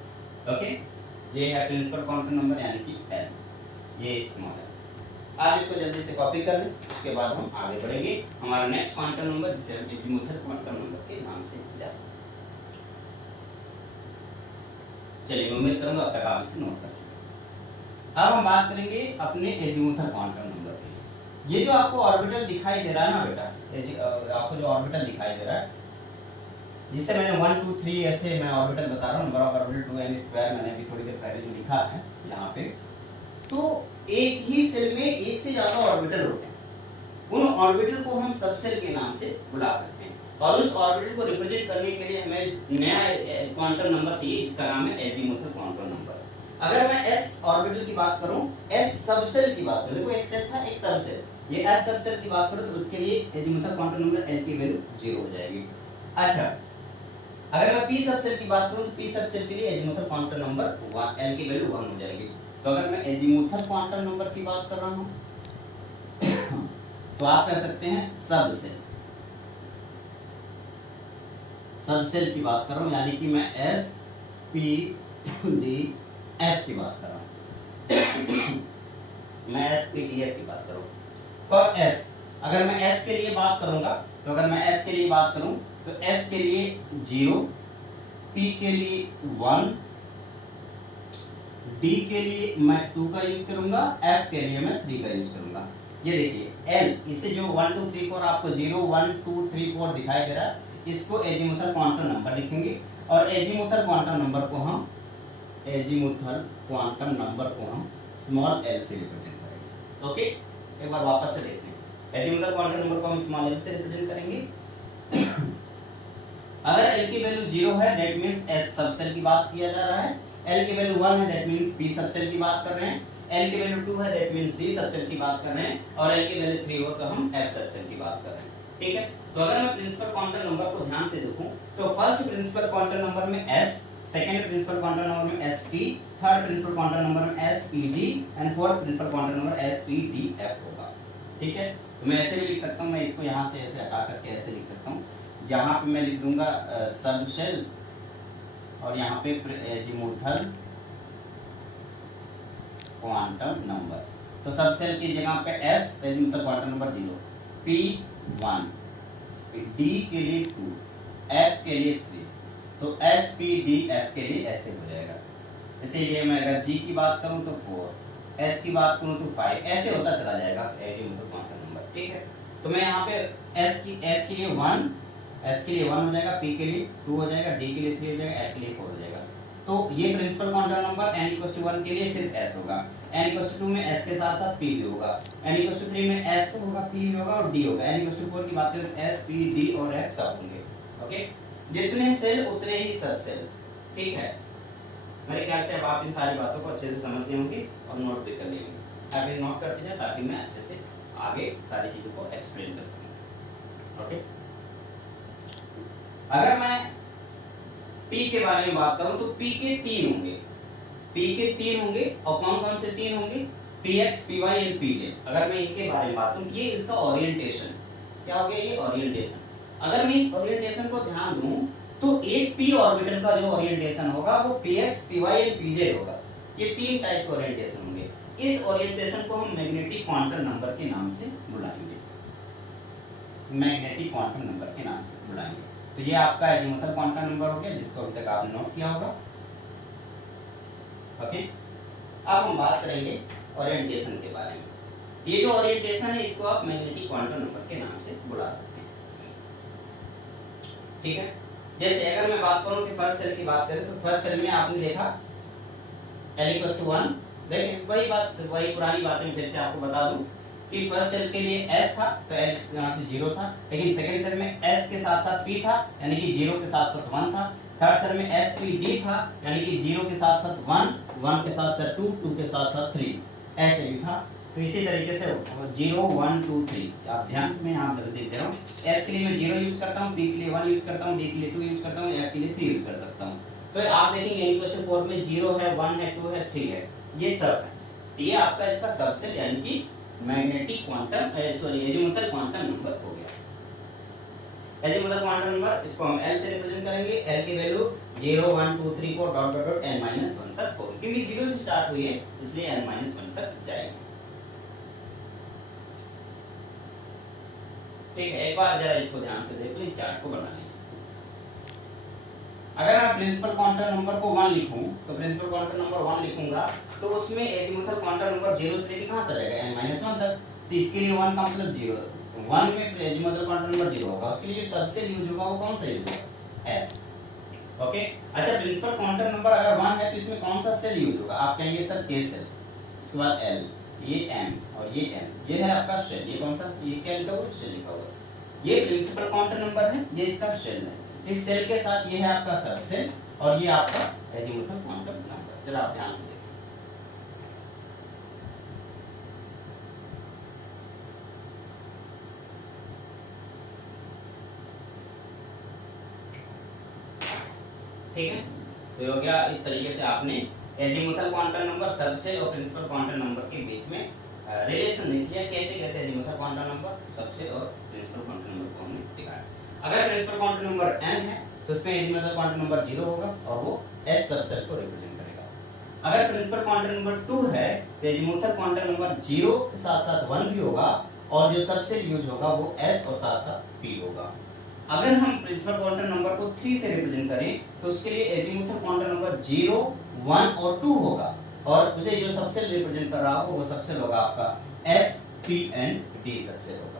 ओके, ये है प्रिंसिपल क्वांटम नंबर यानी कि n, ये स्मॉल है। आप इसको जल्दी से कॉपी कर लें, उसके बाद हम आगे बढ़ेंगे हमारा नेक्स्ट क्वांटम नंबर जिसे हम अजीमुथल क्वांटम नंबर के नाम से जानते हैं। चलिए, उम्मीद करूंगा अब तक आप इसे नोट कर चुके। अब हम बात करेंगे अपने अजीमुथल क्वांटम नंबर के। ये जो आपको ऑर्बिटल दिखाई दे रहा है ना बेटा, आपको जो ऑर्बिटल दिखाई दे रहा है, जिससे मैंने 1 2 3 ऐसे मैं ऑर्बिटल बता रहा हूँ, number of orbital 2n square मैंने अभी थोड़ी देर पहले जो लिखा है यहाँ पे, तो एक ही सेल में एक से ज्यादा ऑर्बिटल होते हैं। उन ऑर्बिटल को हम सबसेल के नाम से बुला सकते हैं और उस ऑर्बिटल को रिप्रेजेंट करने के लिए हमें नया क्वांटम नंबर चाहिए जिसका नाम है अजीमुथल क्वांटम नंबर। अगर मैं s ऑर्बिटल की बात करूं, s सबसेल की बात करूं, देखो एक सेल था एक सबसेल, ये s सबसेल की बात करूं तो उसके लिए अजीमुथल क्वांटम नंबर l की वैल्यू 0 हो जाएगी। अच्छा, अगर मैं p सबसेल की बात करूं तो p सबसेल के लिए अजीमुथल क्वांटम नंबर l की वैल्यू 1 हो जाएगी। तो अगर मैं अजीमुथल क्वांटम नंबर की बात कर रहा हूं तो आप कह सकते हैं सबसेल, सबसेल की बात कर रहा हूं यानी कि मैं s p d f की बात कर रहा हूं मैं s p d f की बात कर रहा हूं। फॉर s, अगर मैं s के लिए बात करूंगा तो अगर मैं s के लिए बात करूं तो s के लिए 0, p के लिए 1, D के लिए मैं 2 का यूज करूंगा, F के लिए मैं 3 का यूज करूंगा। ये देखिए L, इसे जो 1 2 3 4 आपको 0 1 2 3 4 दिखाई दे रहा है, इसको अजीमुथल क्वांटम नंबर लिखेंगे और अजीमुथल क्वांटम नंबर को हम स्मॉल l से रिप्रेजेंट करेंगे। ओके, एक बार वापस से देखते हैं। अजीमुथल क्वांटम नंबर को हम स्मॉल l से रिप्रेजेंट करेंगे। अगर l की वैल्यू 0 है दैट मींस s सबसेल की बात किया जा रहा है, L की वैल्यू 1 है दैट मींस p सबसेल की बात कर रहे हैं, L की वैल्यू 2 है दैट मींस d सबसेल की बात कर रहे हैं और L की वैल्यू 3 हो तो हम f सबसेल की बात कर रहे हैं। ठीक है, तो अगर मैं प्रिंसिपल क्वांटम नंबर को ध्यान से देखूं तो फर्स्ट प्रिंसिपल क्वांटम नंबर में s, second principal quantum number में sp, third principal quantum number में spd and fourth principal quantum number spdf होगा। ठीक है, तो मैं ऐसे भी लिख सकता हूं, मैं इसको यहां से ऐसे हटा करके ऐसे लिख सकता हूं, यहां पे मैं लिख दूंगा सबसेल और यहां पे अजीमुथल क्वांटम नंबर। तो सबसेल की जगह पे s, azimuthal quantum number 0, p 1, d के लिए 2, f के लिए 3, तो s p d f के लिए ऐसे हो जाएगा। इसीलिए मैं अगर g की बात करूं तो 4, h की बात करूं तो 5, ऐसे होता चला जाएगा अजीमुथल क्वांटम नंबर। ठीक है, तो मैं यहाँ पे s के लिए 1 हो जाएगा, p के लिए 2 हो जाएगा, d के लिए 3 हो जाएगा, f के लिए 4 हो जाएगा। तो ये प्रिंसिपल क्वांटम नंबर n = 1 के लिए सिर्फ s होगा, n = 2 में s के साथ साथ p भी होगा, n = 3 में s तो होगा, p भी होगा और d होगा, n = 4 की बात करें तो s p d और f सब होंगे। ओके, जितने सेल उतने ही सबसेल। ठीक है, मेरे ख्याल से अब आप इन सारी बातों को अच्छे से समझ गए होंगे और नोट भी कर लेंगे। आप ये नोट करते जाए ताकि मैं अच्छे से आगे सारी चीजों को एक्सप्लेन कर सकूं। ओके, अगर मैं P के बारे में बात करूं तो P के 3 होंगे, P के 3 होंगे और कौन कौन से 3 होंगे, Px, Py एंड Pj। अगर मैं इनके बारे में बात करूं, ये इसका ओरिएंटेशन क्या हो गया, ये ओरिएंटेशन। अगर मैं इस ओरिएंटेशन को ध्यान दूं तो एक p ऑर्बिटल का जो ओरिएंटेशन होगा वो px, py एंड pz होगा। ये तीन टाइप के ओरिएंटेशन होंगे। इस ओरिएंटेशन को हम मैग्नेटिक क्वांटम नंबर के नाम से बुलाएंगे, मैग्नेटिक क्वांटम नंबर के नाम से बुलाएंगे। तो ये आपका एजीमुथल क्वांटम नंबर हो गया, जिसको अभी तक आपने नोट किया होगा। ओके, अब हम बात करेंगे ओरिएंटेशन के बारे में। ये जो ओरिएंटेशन है इसको आप मैग्नेटिक क्वांटम नंबर के नाम से बुला सकते हैं। ठीक है, जैसे अगर मैं बात करूं कि फर्स्ट सेल की बात करें तो फर्स्ट सेल में आपने देखा L = 1। देखिए वही बात, वही पुरानी बातें फिर से आपको बता दूं कि फर्स्ट सेल के लिए S था तो L यहाँ पे 0 था, लेकिन सेकंड सेल में S के साथ साथ P था यानी कि 0 के साथ साथ 1 था। थर्ड सेल में S P D था यानी कि 0 के साथ साथ 1, 1 के साथ साथ 2, 2 के साथ साथ 3, ऐसे भी था। तो इसी तरीके से 0 1 2 3 आप ध्यान से मैं यहाँ पर देख रहा हूँ। S के लिए मैं 0 यूज करता हूँ, P के लिए 1 यूज करता हूँ, D के लिए 2 यूज करता हूँ, F के लिए 3 यूज कर सकता हूँ। तो आप देखेंगे N = 4 में 0 है, 1 है, 2 है, 3 है, ये सब है। ये आपका इसका सबसेट यानी कि magnetic quantum azimuthal quantum number हो गया। एजीमुथल क्वांटम नंबर इसको हम L से रिप्रेजेंट करेंगे। L की value 0 1 2 3 4 dot dot dot n-1 तक होगी, क्योंकि 0 से स्टार्ट हुई है इसलिए n-1 तक जाएगी। ठीक है, एक बार जरा इसको ध्यान से देखो, इस चार्ट को बनाने। अगर मैं प्रिंसिपल क्वांटम नंबर को 1 लिखूं तो प्रिंसिपल क्वांटम नंबर 1 लिखूंगा तो उसमें एजीमुथल क्वांटम नंबर 0 से लेकर कहां तक जाएगा, n-1 तक। तो इसके लिए 1 का मतलब 0, 1 में एजीमुथल क्वांटम नंबर 0 होगा, उसके लिए जो सबसे यूज होगा वो कौन सा यूज होगा, s। ओके, अच्छा प्रिंसिपल क्वांटम नंबर अगर 1 है तो इसमें कौन सा सेल यूज होगा, आप कहेंगे सर k सेल, उसके बाद l, ये m और ये n, ये है आपका शेल। ये कौन सा, ये क्या लिखा हुआ है, शेल लिखा हुआ है। ये प्रिंसिपल क्वांटम नंबर है, ये इसका शेल है। इस सेल के साथ ये है आपका सबसेल और ये आपका एजीमुथल क्वांटम नंबर। चलो आप ध्यान से देखिए। ठीक है, तो हो गया। इस तरीके से आपने एजीमुथल क्वांटम नंबर, सबसेल और प्रिंसिपल क्वांटम नंबर के बीच में रिलेशन देख लिया, कैसे कैसे एजीमुथल क्वांटम नंबर, सबसेल और प्रिंसिपल क्वांटम नंबर को हमने दिखाया। अगर प्रिंसिपल क्वांटम नंबर n है तो उसमें एजीमुथल क्वांटम नंबर 0 होगा और वो s सबसेल को रिप्रेजेंट करेगा। अगर प्रिंसिपल क्वांटम नंबर 2 है तो एजीमुथल क्वांटम नंबर 0 के साथ साथ 1 भी होगा और जो सबसेल यूज होगा वो s और साथ साथ p होगा। अगर हम प्रिंसिपल क्वांटम नंबर को 3 से रिप्रेजेंट करें तो उसके लिए एजीमुथल क्वांटम नंबर 0 1 और 2 होगा और उसे जो सबसेल रिप्रेजेंट कर रहा हो वो सबसेल होगा आपका s p and d subshell होगा।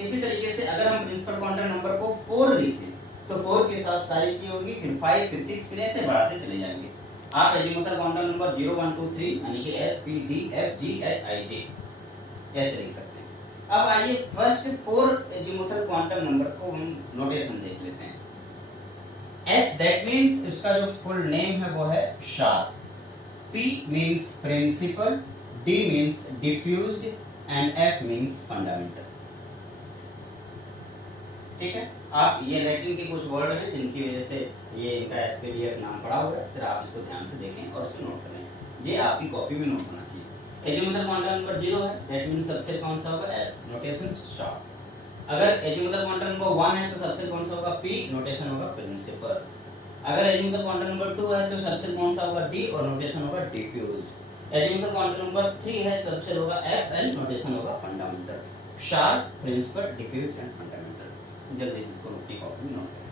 इसी तरीके से अगर हम प्रिंसिपल क्वांटम नंबर को 4 लिखें तो 4 के साथ सारी सी होगी, फिर 5 फिर 6 फिर ऐसे बढ़ाते चले जाएंगे। आप एजीमुथल क्वांटम नंबर 0 1 2 3 यानी कि s p d f g h i j ऐसे लिख सकते हैं। अब आइए फर्स्ट 4 एजीमुथल क्वांटम नंबर को हम नोटेशन देख लेते हैं। S दैट मींस उसका जो फुल नेम है वो है sharp, P means principal, D means diffused and F means fundamental. ठीक है, आप ये लैटिन के कुछ वर्ड हैं जिनकी वजह से ये इनका SPDF नाम पड़ा हुआ है, फिर आप इसको ध्यान से देखें और इसे नोट करें। ये आपकी कॉपी में नोट होना चाहिए। एजीमुथल क्वांटम नंबर 0 है, दैट मींस सबसेल कौन सा होगा, s, नोटेशन शॉर्ट। अगर एजीमुथल क्वांटम नंबर 1 है तो सबसेल कौन सा होगा, p, नोटेशन होगा प्रिंसिपल। अगर एजीमुथल क्वांटम नंबर 2 है तो सबसेल कौन सा होगा, d, और नोटेशन होगा डिफ्यूज्ड। एजीमुथल क्वांटम नंबर 3 है, सबसेल होगा f, एंड नोटेशन होगा fundamental. Sharp, principal, diffused and fundamental. जल्दी से इसको अपनी कॉपी में नोट करें।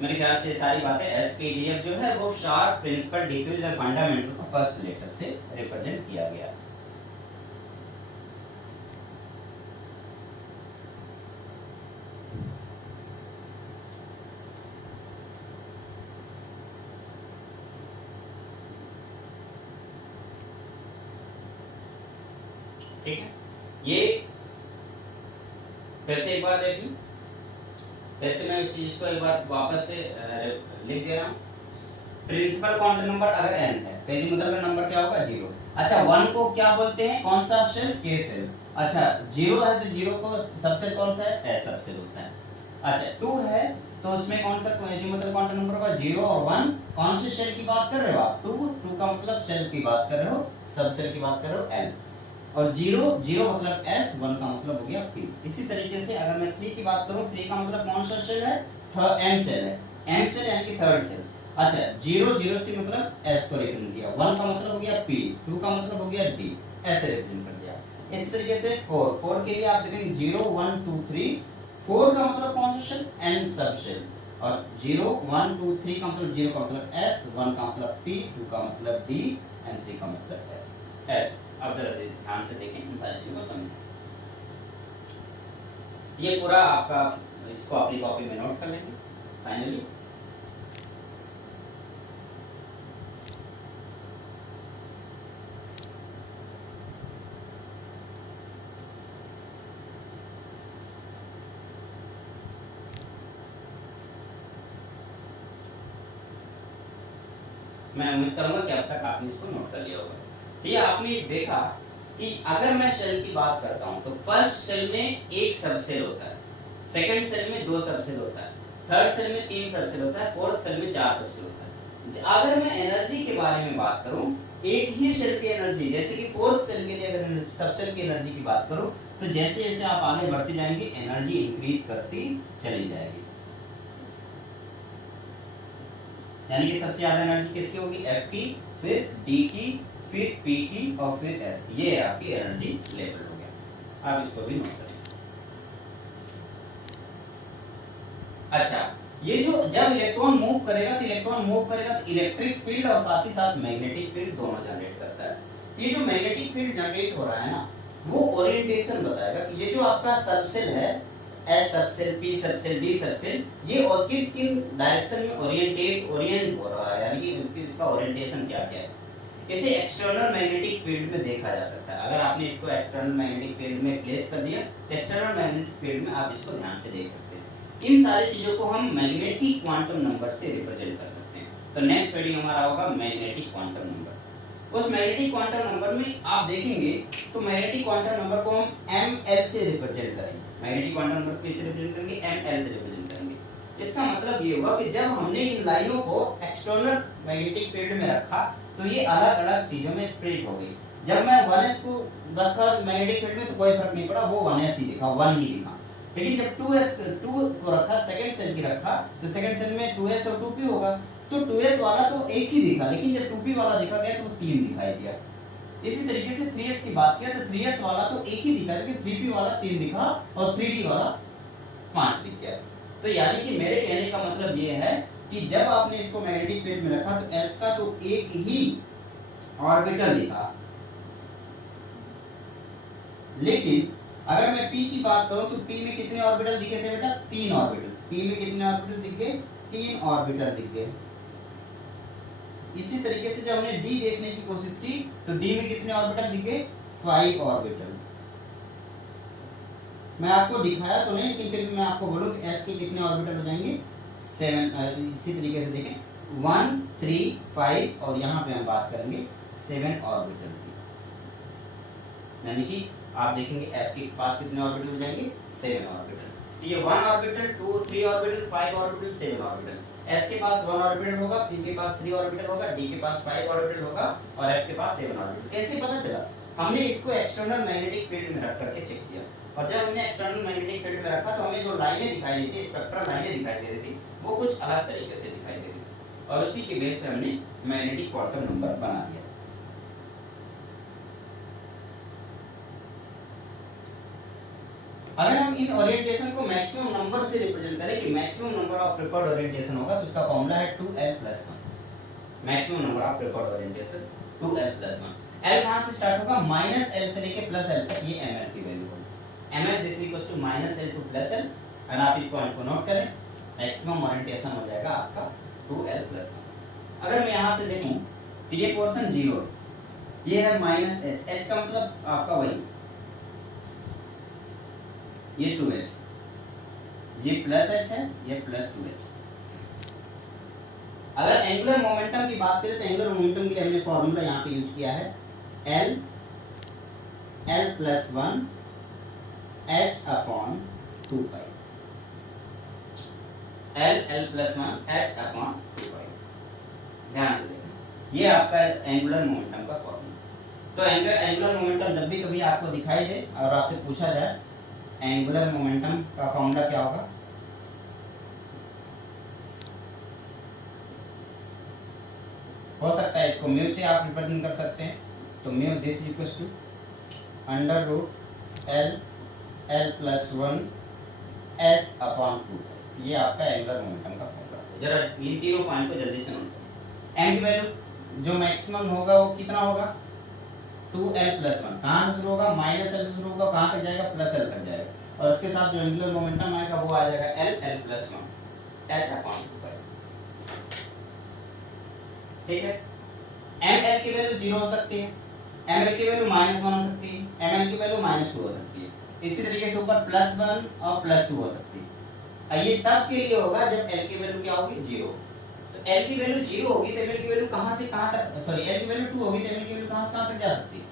मेरे ख्याल से सारी बातें SPDF जो है वो शार्प, प्रिंसिपल, डिफ्यूज और फंडामेंटल को फर्स्ट लेटर से रिप्रेजेंट किया गया। ठीक है, ये फिर से एक बार देख लीजिए। जैसे मैं इस चीज को एक बार वापस से लिख दे रहा हूँ। प्रिंसिपल क्वांटम नंबर अगर n है तो एजीमुथल का नंबर क्या होगा, 0। अच्छा 1 को क्या बोलते हैं, कौन सा सेल, k सेल। अच्छा 0 है तो 0 को सबसेल कौन सा है, s सबसेल होता है। अच्छा 2 है तो उसमें कौन सा अजीमुथल क्वांटम नंबर होगा 0 और 1। कौन से शेल की बात कर रहे हो आप 2 का मतलब शेल की बात कर रहे हो, सब शेल की बात कर रहे हो L, और 0 मतलब S, 1 का मतलब हो गया P। इसी तरीके से अगर मैं 3 की बात करूं, 3 का मतलब कौन सा शेल है, M शेल है, M शेल यानी कि थर्ड शेल। अच्छा 0 से मतलब S को रिप्रेजेंट किया, 1 का मतलब हो गया P, 2 का मतलब हो गया D, ऐसे रिप्रेजेंट कर दिया। इसी तरीके से 4 के लिए आप देखेंगे 0 1 2 3, 4 का मतलब कौन सा शेल, N सब शेल, और 0 1 2 3 का मतलब 0 का मतलब S, 1 का मतलब P, 2 का मतलब D एंड 3 का मतलब S। अब जरा ध्यान से देखें, इन सारी चीजों को समझें। ये पूरा आपका, इसको अपनी कॉपी में नोट कर लेंगे। फाइनली मैं उम्मीद करूंगा कि अब तक आपने इसको नोट कर लिया होगा। तो ये आपने देखा कि अगर मैं शेल की बात करता हूं तो फर्स्ट शेल में एक सबसेल होता है, सेकंड सेल में 2 सबसेल होता है, थर्ड सेल में 3 सबसेल होता है, फोर्थ सेल में 4 सबसेल होता है। अगर मैं एनर्जी के बारे में बात करूं, एक ही सेल की एनर्जी, जैसे कि फोर्थ सेल के लिए अगर सबसेल की एनर्जी की बात करूं तो जैसे जैसे आप आगे बढ़ते जाएंगे एनर्जी इंक्रीज करती चली जाएगी। यानी कि सबसे ज्यादा एनर्जी किसकी होगी, F की, फिर D की, फिर P की और फिर S की। ये आपकी एनर्जी लेवल हो गया। आप इसको भी नोट करें। अच्छा, ये जो जब इलेक्ट्रॉन मूव करेगा तो इलेक्ट्रिक फील्ड और साथ ही साथ मैग्नेटिक फील्ड दोनों जनरेट करता है। ये जो मैग्नेटिक फील्ड जनरेट हो रहा है ना, वो ओरिएंटेशन बताएगा कि ये जो आपका सबसेल है, S subshell, P subshell, D subshell, ये और किस डायरेक्शन में ओरिएंट हो रहा है, यानी कि इसका ओरिएंटेशन क्या क्या है। इसे एक्सटर्नल मैग्नेटिक फील्ड में देखा जा सकता है। अगर आपने इसको एक्सटर्नल मैग्नेटिक फील्ड में प्लेस कर दिया तो एक्सटर्नल मैग्नेटिक फील्ड में आप इसको ध्यान से देख सकते हैं। इन सारी चीजों को हम मैग्नेटिक क्वांटम नंबर से रिप्रेजेंट कर सकते हैं। तो नेक्स्ट रीडिंग हमारा होगा मैग्नेटिक क्वांटम नंबर। उस मैग्नेटिक क्वांटम नंबर में आप देखेंगे तो मैग्नेटिक क्वांटम नंबर को हम ML से रिप्रेजेंट करेंगे। मैग्नेटिक क्वांटम नंबर किससे रिप्रेजेंट करेंगे, ML से रिप्रेजेंट करेंगे। इसका मतलब ये होगा कि जब हमने इन लाइनों को एक्सटर्नल मैग्नेटिक फील्ड में रखा तो ये अलग अलग चीजों में स्प्लिट हो गई। जब मैं 1s को रखा मैग्नेटिक फील्ड में तो कोई फर्क नहीं पड़ा, वो 1s ही दिखा, 1 ही दिखा। लेकिन जब 2 को रखा, सेकंड सेल की रखा, तो सेकंड सेल में 2s और 2p होगा, तो 2s वाला तो एक ही दिखा, लेकिन जब 2p वाला देखा गया तो 3 दिखाई दिया। इसी तरीके से 3s की बात किया तो 3s वाला तो एक ही दिखा, लेकिन 3p वाला 3 दिखा और 3d वाला 5 दिख गया। तो यानी कि मेरे कहने का मतलब ये है कि जब आपने इसको मैग्नेटिक फील्ड में रखा तो S का तो एक ही ऑर्बिटल दिखा, लेकिन अगर मैं P की बात करूं तो P में कितने ऑर्बिटल दिखे थे बेटा, 3 ऑर्बिटल। P में कितने ऑर्बिटल दिख गए, 3 ऑर्बिटल दिख गए। इसी तरीके से जब हमने D देखने की कोशिश की तो D में कितने ऑर्बिटल दिख गए, 5 ऑर्बिटल। मैं आपको दिखाया तो नहीं, लेकिन फिर भी मैं आपको बोलूं कि S के कितने ऑर्बिटल हो जाएंगे, 7। इसी तरीके से देखें 1 3 5 और यहाँ पे हम बात करेंगे 7 ऑर्बिटल की। यानी कि आप देखेंगे F के पास कितने ऑर्बिटल हो जाएंगे, 7 ऑर्बिटल। तो ये 1 orbital, 2 3 orbital, 5 orbital, 7 orbital. S के पास 1 ऑर्बिटल होगा, P के पास 3 ऑर्बिटल होगा, D के पास 5 ऑर्बिटल होगा और F के पास 7 ऑर्बिटल। कैसे पता चला, हमने इसको एक्सटर्नल मैग्नेटिक फील्ड में रख करके चेक किया, और जब हमने एक्सटर्नल मैग्नेटिक फील्ड में रखा तो हमें जो लाइनें दिखाई देती थी, स्पेक्ट्रल लाइनें दिखाई दे रही थी, वो कुछ अलग तरीके से दिखाई दे रही थी, और उसी के बेस पे हमने मैग्नेटिक क्वांटम नंबर बना दिया। अगर हम इन ओरिएंटेशन को मैक्सिमम नंबर से रिप्रेजेंट करें कि maximum number of preferred orientation होगा, तो उसका फॉर्मूला है 2l+1। Maximum number of preferred orientation 2l+1। l कहां से स्टार्ट होगा, -l से लेके +l तक, ये ml की वैल्यू होगी। ml this equals to -l to +l, और आप इस पॉइंट को नोट करें, मैक्सिमम ओरिएंटेशन हो जाएगा आपका 2l+1। अगर मैं यहां से देखूं तो ये पोर्शन 0, ये है -h, h का मतलब आपका वही, ये 2h, ये +h है, ये +2h। अगर एंगुलर मोमेंटम की बात करें तो एंगुलर मोमेंटम के लिए हमने फॉर्मूला यहाँ पे यूज किया है l+1 h/2π। L l plus one h upon 2 पाई। ध्यान से देखना, ये आपका एंगुलर मोमेंटम का फॉर्मूला। तो एंगुलर मोमेंटम जब भी कभी आपको दिखाई दे और आपसे पूछा जाए एंगुलर मोमेंटम का फॉर्मूला क्या होगा, हो सकता है इसको म्यू से आप रिप्रेजेंट कर सकते हैं। तो mu this equals to under root l l plus one h upon 2। ये आपका एंगुलर मोमेंटम का फॉर्मूला है। जरा इन तीनों पॉइंट को जल्दी से नोट करें। एम की वैल्यू जो मैक्सिमम होगा वो कितना होगा, 2l प्लस वन। कहाँ से शुरू होगा, माइनस एल से शुरू होगा, कहाँ तक जाएगा, प्लस एल तक जाएगा। और उसके साथ जो एंगुलर मोमेंटम आएगा वो आ जाएगा L l plus one h upon 2 पाई। ठीक है। एम एल की वैल्यू 0 हो सकती है, एम एल की वैल्यू -1 हो सकती है, एम एल की वैल्यू -2 हो सकती है। इसी तरीके से ऊपर +1 और +2 हो सकती है। ये तब के लिए होगा जब एल की वैल्यू क्या होगी, 0। तो एल की वैल्यू 0 होगी तो एम एल की वैल्यू कहां से कहां तक, सॉरी एल की वैल्यू 2 होगी तो एम एल की वैल्यू कहां से कहां तक जा सकती है।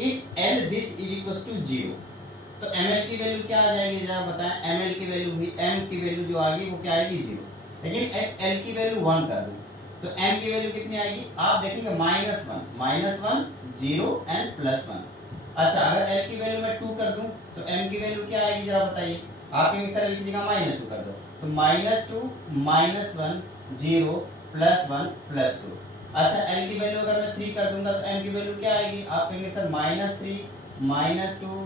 If l this is equal to 0, तो एम एल की वैल्यू क्या आ जाएगी, जरा बताएं। एम एल की वैल्यू हुई, एम की वैल्यू जो आ गई वो क्या आएगी, 0। लेकिन एल की वैल्यू 1 कर दूं तो m की वैल्यू कितनी आएगी, आप देखेंगे -1 0 एंड +1। अच्छा, अगर l की वैल्यू मैं 2 कर दूं तो m की वैल्यू क्या आएगी, जरा बताइए। आप कहेंगे सर l की जगह -2 कर दो, तो -2 -1 0 +1 +2। अच्छा, l की वैल्यू अगर मैं 3 कर दूंगा तो m की वैल्यू क्या आएगी, आप कहेंगे सर -3 -2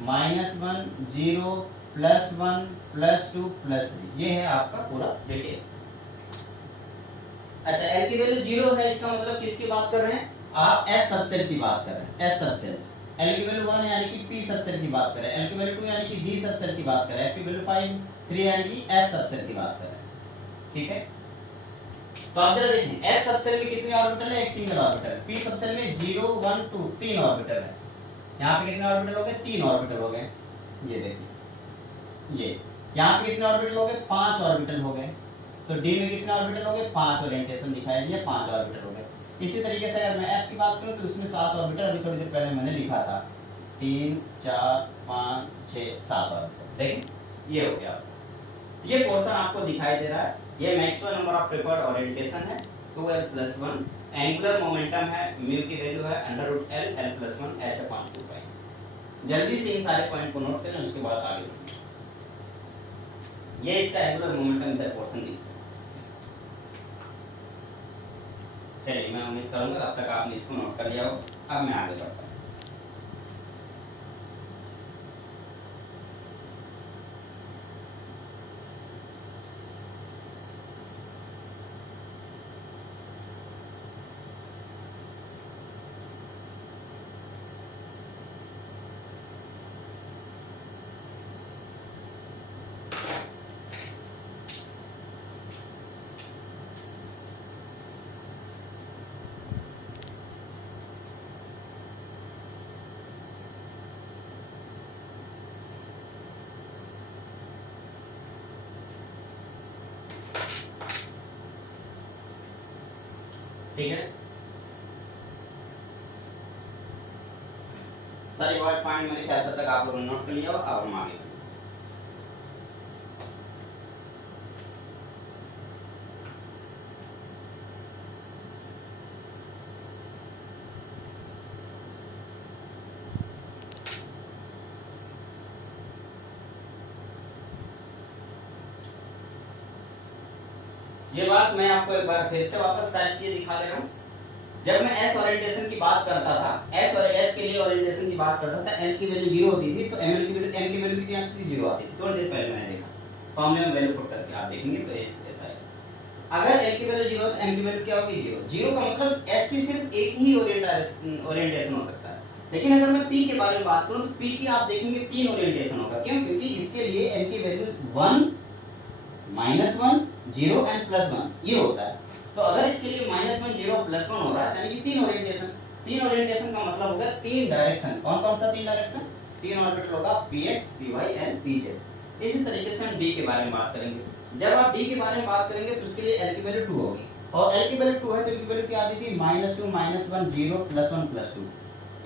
-1 0 +1 +2 +3। ये है आपका पूरा डिटेल। अच्छा, L की वैल्यू 0 है, इसका मतलब किसकी बात कर रहे हैं, आप S सबसेट की बात कर रहे हैं। S सबसेट, L की वैल्यू 1 यानी कि P सबसेट की बात कर रहे हैं, L की वैल्यू 2 यानी कि D सबसेट की बात कर रहे हैं, F की वैल्यू 5 3 यानी कि F सबसेट की बात कर रहे हैं। ठीक है, तो आप जरा देखें S सबसेट में कितने ऑर्बिटल है, एक सिंगल ऑर्बिटल। P सबसेट में 0 1 2 3 ऑर्बिटल है। यहाँ पे कितने ऑर्बिटल हो गए, 3 ऑर्बिटल हो गए। ये देखिए, ये यहाँ पे कितने ऑर्बिटल हो गए, 5 ऑर्बिटल हो गए। तो डी में कितने ऑर्बिटल हो गए, 5 ओरिएंटेशन दिखाई दिया, 5 ऑर्बिटल हो गए। इसी तरीके से अगर मैं एफ की बात करूं तो उसमें 7 ऑर्बिटल, अभी थोड़ी देर पहले मैंने लिखा था 3 4 5 6 7 ऑर्बिटल। देखिए ये हो गया, ये पोर्शन आपको दिखाई दे रहा है। ये maximum number of preferred orientation है 2l + 1। एंगुलर मोमेंटम है, म्यू की वैल्यू है √l l + 1 h अपॉन 2 पाई। जल्दी से इन सारे पॉइंट को नोट करें, उसके बाद आगे बढ़ें। ये इसका एंगुलर मोमेंटम इधर पोर्शन दिख रहा है। चलिए, मैं उम्मीद करूंगा तब तक आपने इसको नोट कर लिया हो। अब मैं आगे बढ़ता हूं। ठीक है, सारी बात पॉइंट मेरे ख्याल से तक आप लोगों ने नोट कर लिया हो। अब हम आगे ये बात मैं आपको एक बार फिर से वापस सारी चीजें दिखा दे रहा हूँ। जब मैं एस ओरिएंटेशन की बात करता था, एस के लिए ओरिएंटेशन की बात करता था, एल की वैल्यू 0 होती थी तो एम की वैल्यू कितनी आती थी, 0 आती थी। थोड़ी देर पहले मैंने देखा, फॉर्मूले में वैल्यू पुट करके आप देखेंगे तो ऐसा है। अगर एल की वैल्यू 0 तो एम की वैल्यू क्या होगी, 0 का मतलब एस की सिर्फ एक ही ओरिएंटेशन हो सकता है। लेकिन अगर मैं पी के बारे में बात करूं तो पी की आप देखेंगे 3 ओरिएंटेशन होगा। क्यों, क्योंकि इसके लिए एम की वैल्यू 1 -1 0 एंड +1 ये होता है। तो अगर इसके लिए -1 0 +1 हो रहा है यानी कि 3 ओरिएंटेशन। 3 ओरिएंटेशन का मतलब होगा 3 डायरेक्शन। कौन कौन सा 3 डायरेक्शन, 3 ऑर्बिटल होगा px py एंड pz। इसी तरीके से हम d के बारे में बात करेंगे। जब आप d के बारे में बात करेंगे तो उसके लिए l की वैल्यू 2 होगी और l की वैल्यू 2 है तो l की वैल्यू क्या आती थी, -2 -1 0 +1 +2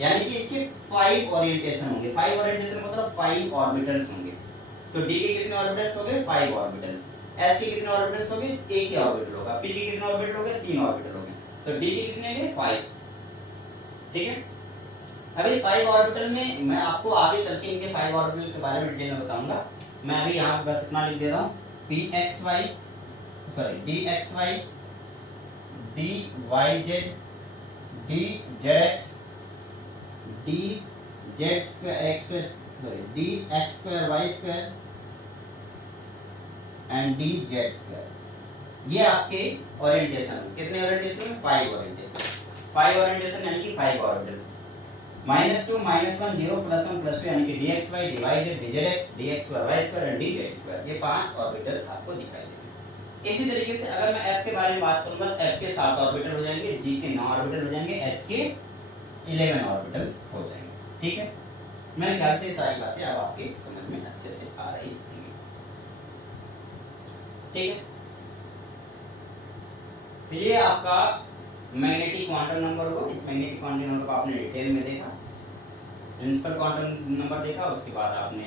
यानी कि इसके 5 ओरिएंटेशन होंगे। 5 ओरिएंटेशन मतलब 5 ऑर्बिटल्स होंगे। तो डी के कितने ऑर्बिटल्स हो गए 5 ऑर्बिटल्स, एस के कितने ऑर्बिटल्स हो गए एक ही ऑर्बिटल होगा, पी के कितने ऑर्बिटल हो गए 3 ऑर्बिटल हो गए, तो डी के कितने हो गए 5। ठीक है, अब इस 5 ऑर्बिटल में मैं आपको आगे चल के इनके 5 ऑर्बिटल के बारे में डिटेल में बताऊंगा। मैं अभी यहाँ बस इतना लिख दे रहा हूँ, p x y sorry d x y d y z d z x d z square x sorry d x square y square and d z square. ये आपके ओरिएंटेशन, कितने ओरिएंटेशन में 5 ओरिएंटेशन, 5 ओरिएंटेशन यानी कि 5 orbital. -2 -1 0 +1 +2 यानी कि dxy dy dz dx y square and dz square, ये 5 orbitals आपको दिखाई देंगे। इसी तरीके से अगर मैं f के बारे में बात करूंगा तो f के 7 ऑर्बिटल हो जाएंगे, g के 9 ऑर्बिटल हो जाएंगे, h के 11 ऑर्बिटल्स हो जाएंगे। ठीक है, मेरे ख्याल से सारी बातें अब आपके समझ में अच्छे से आ रही होंगी। ठीक है, तो ये आपका मैग्नेटिक क्वांटम नंबर होगा। इस मैग्नेटिक क्वांटम नंबर को आपने डिटेल में देखा, प्रिंसिपल क्वांटम नंबर देखा, उसके बाद आपने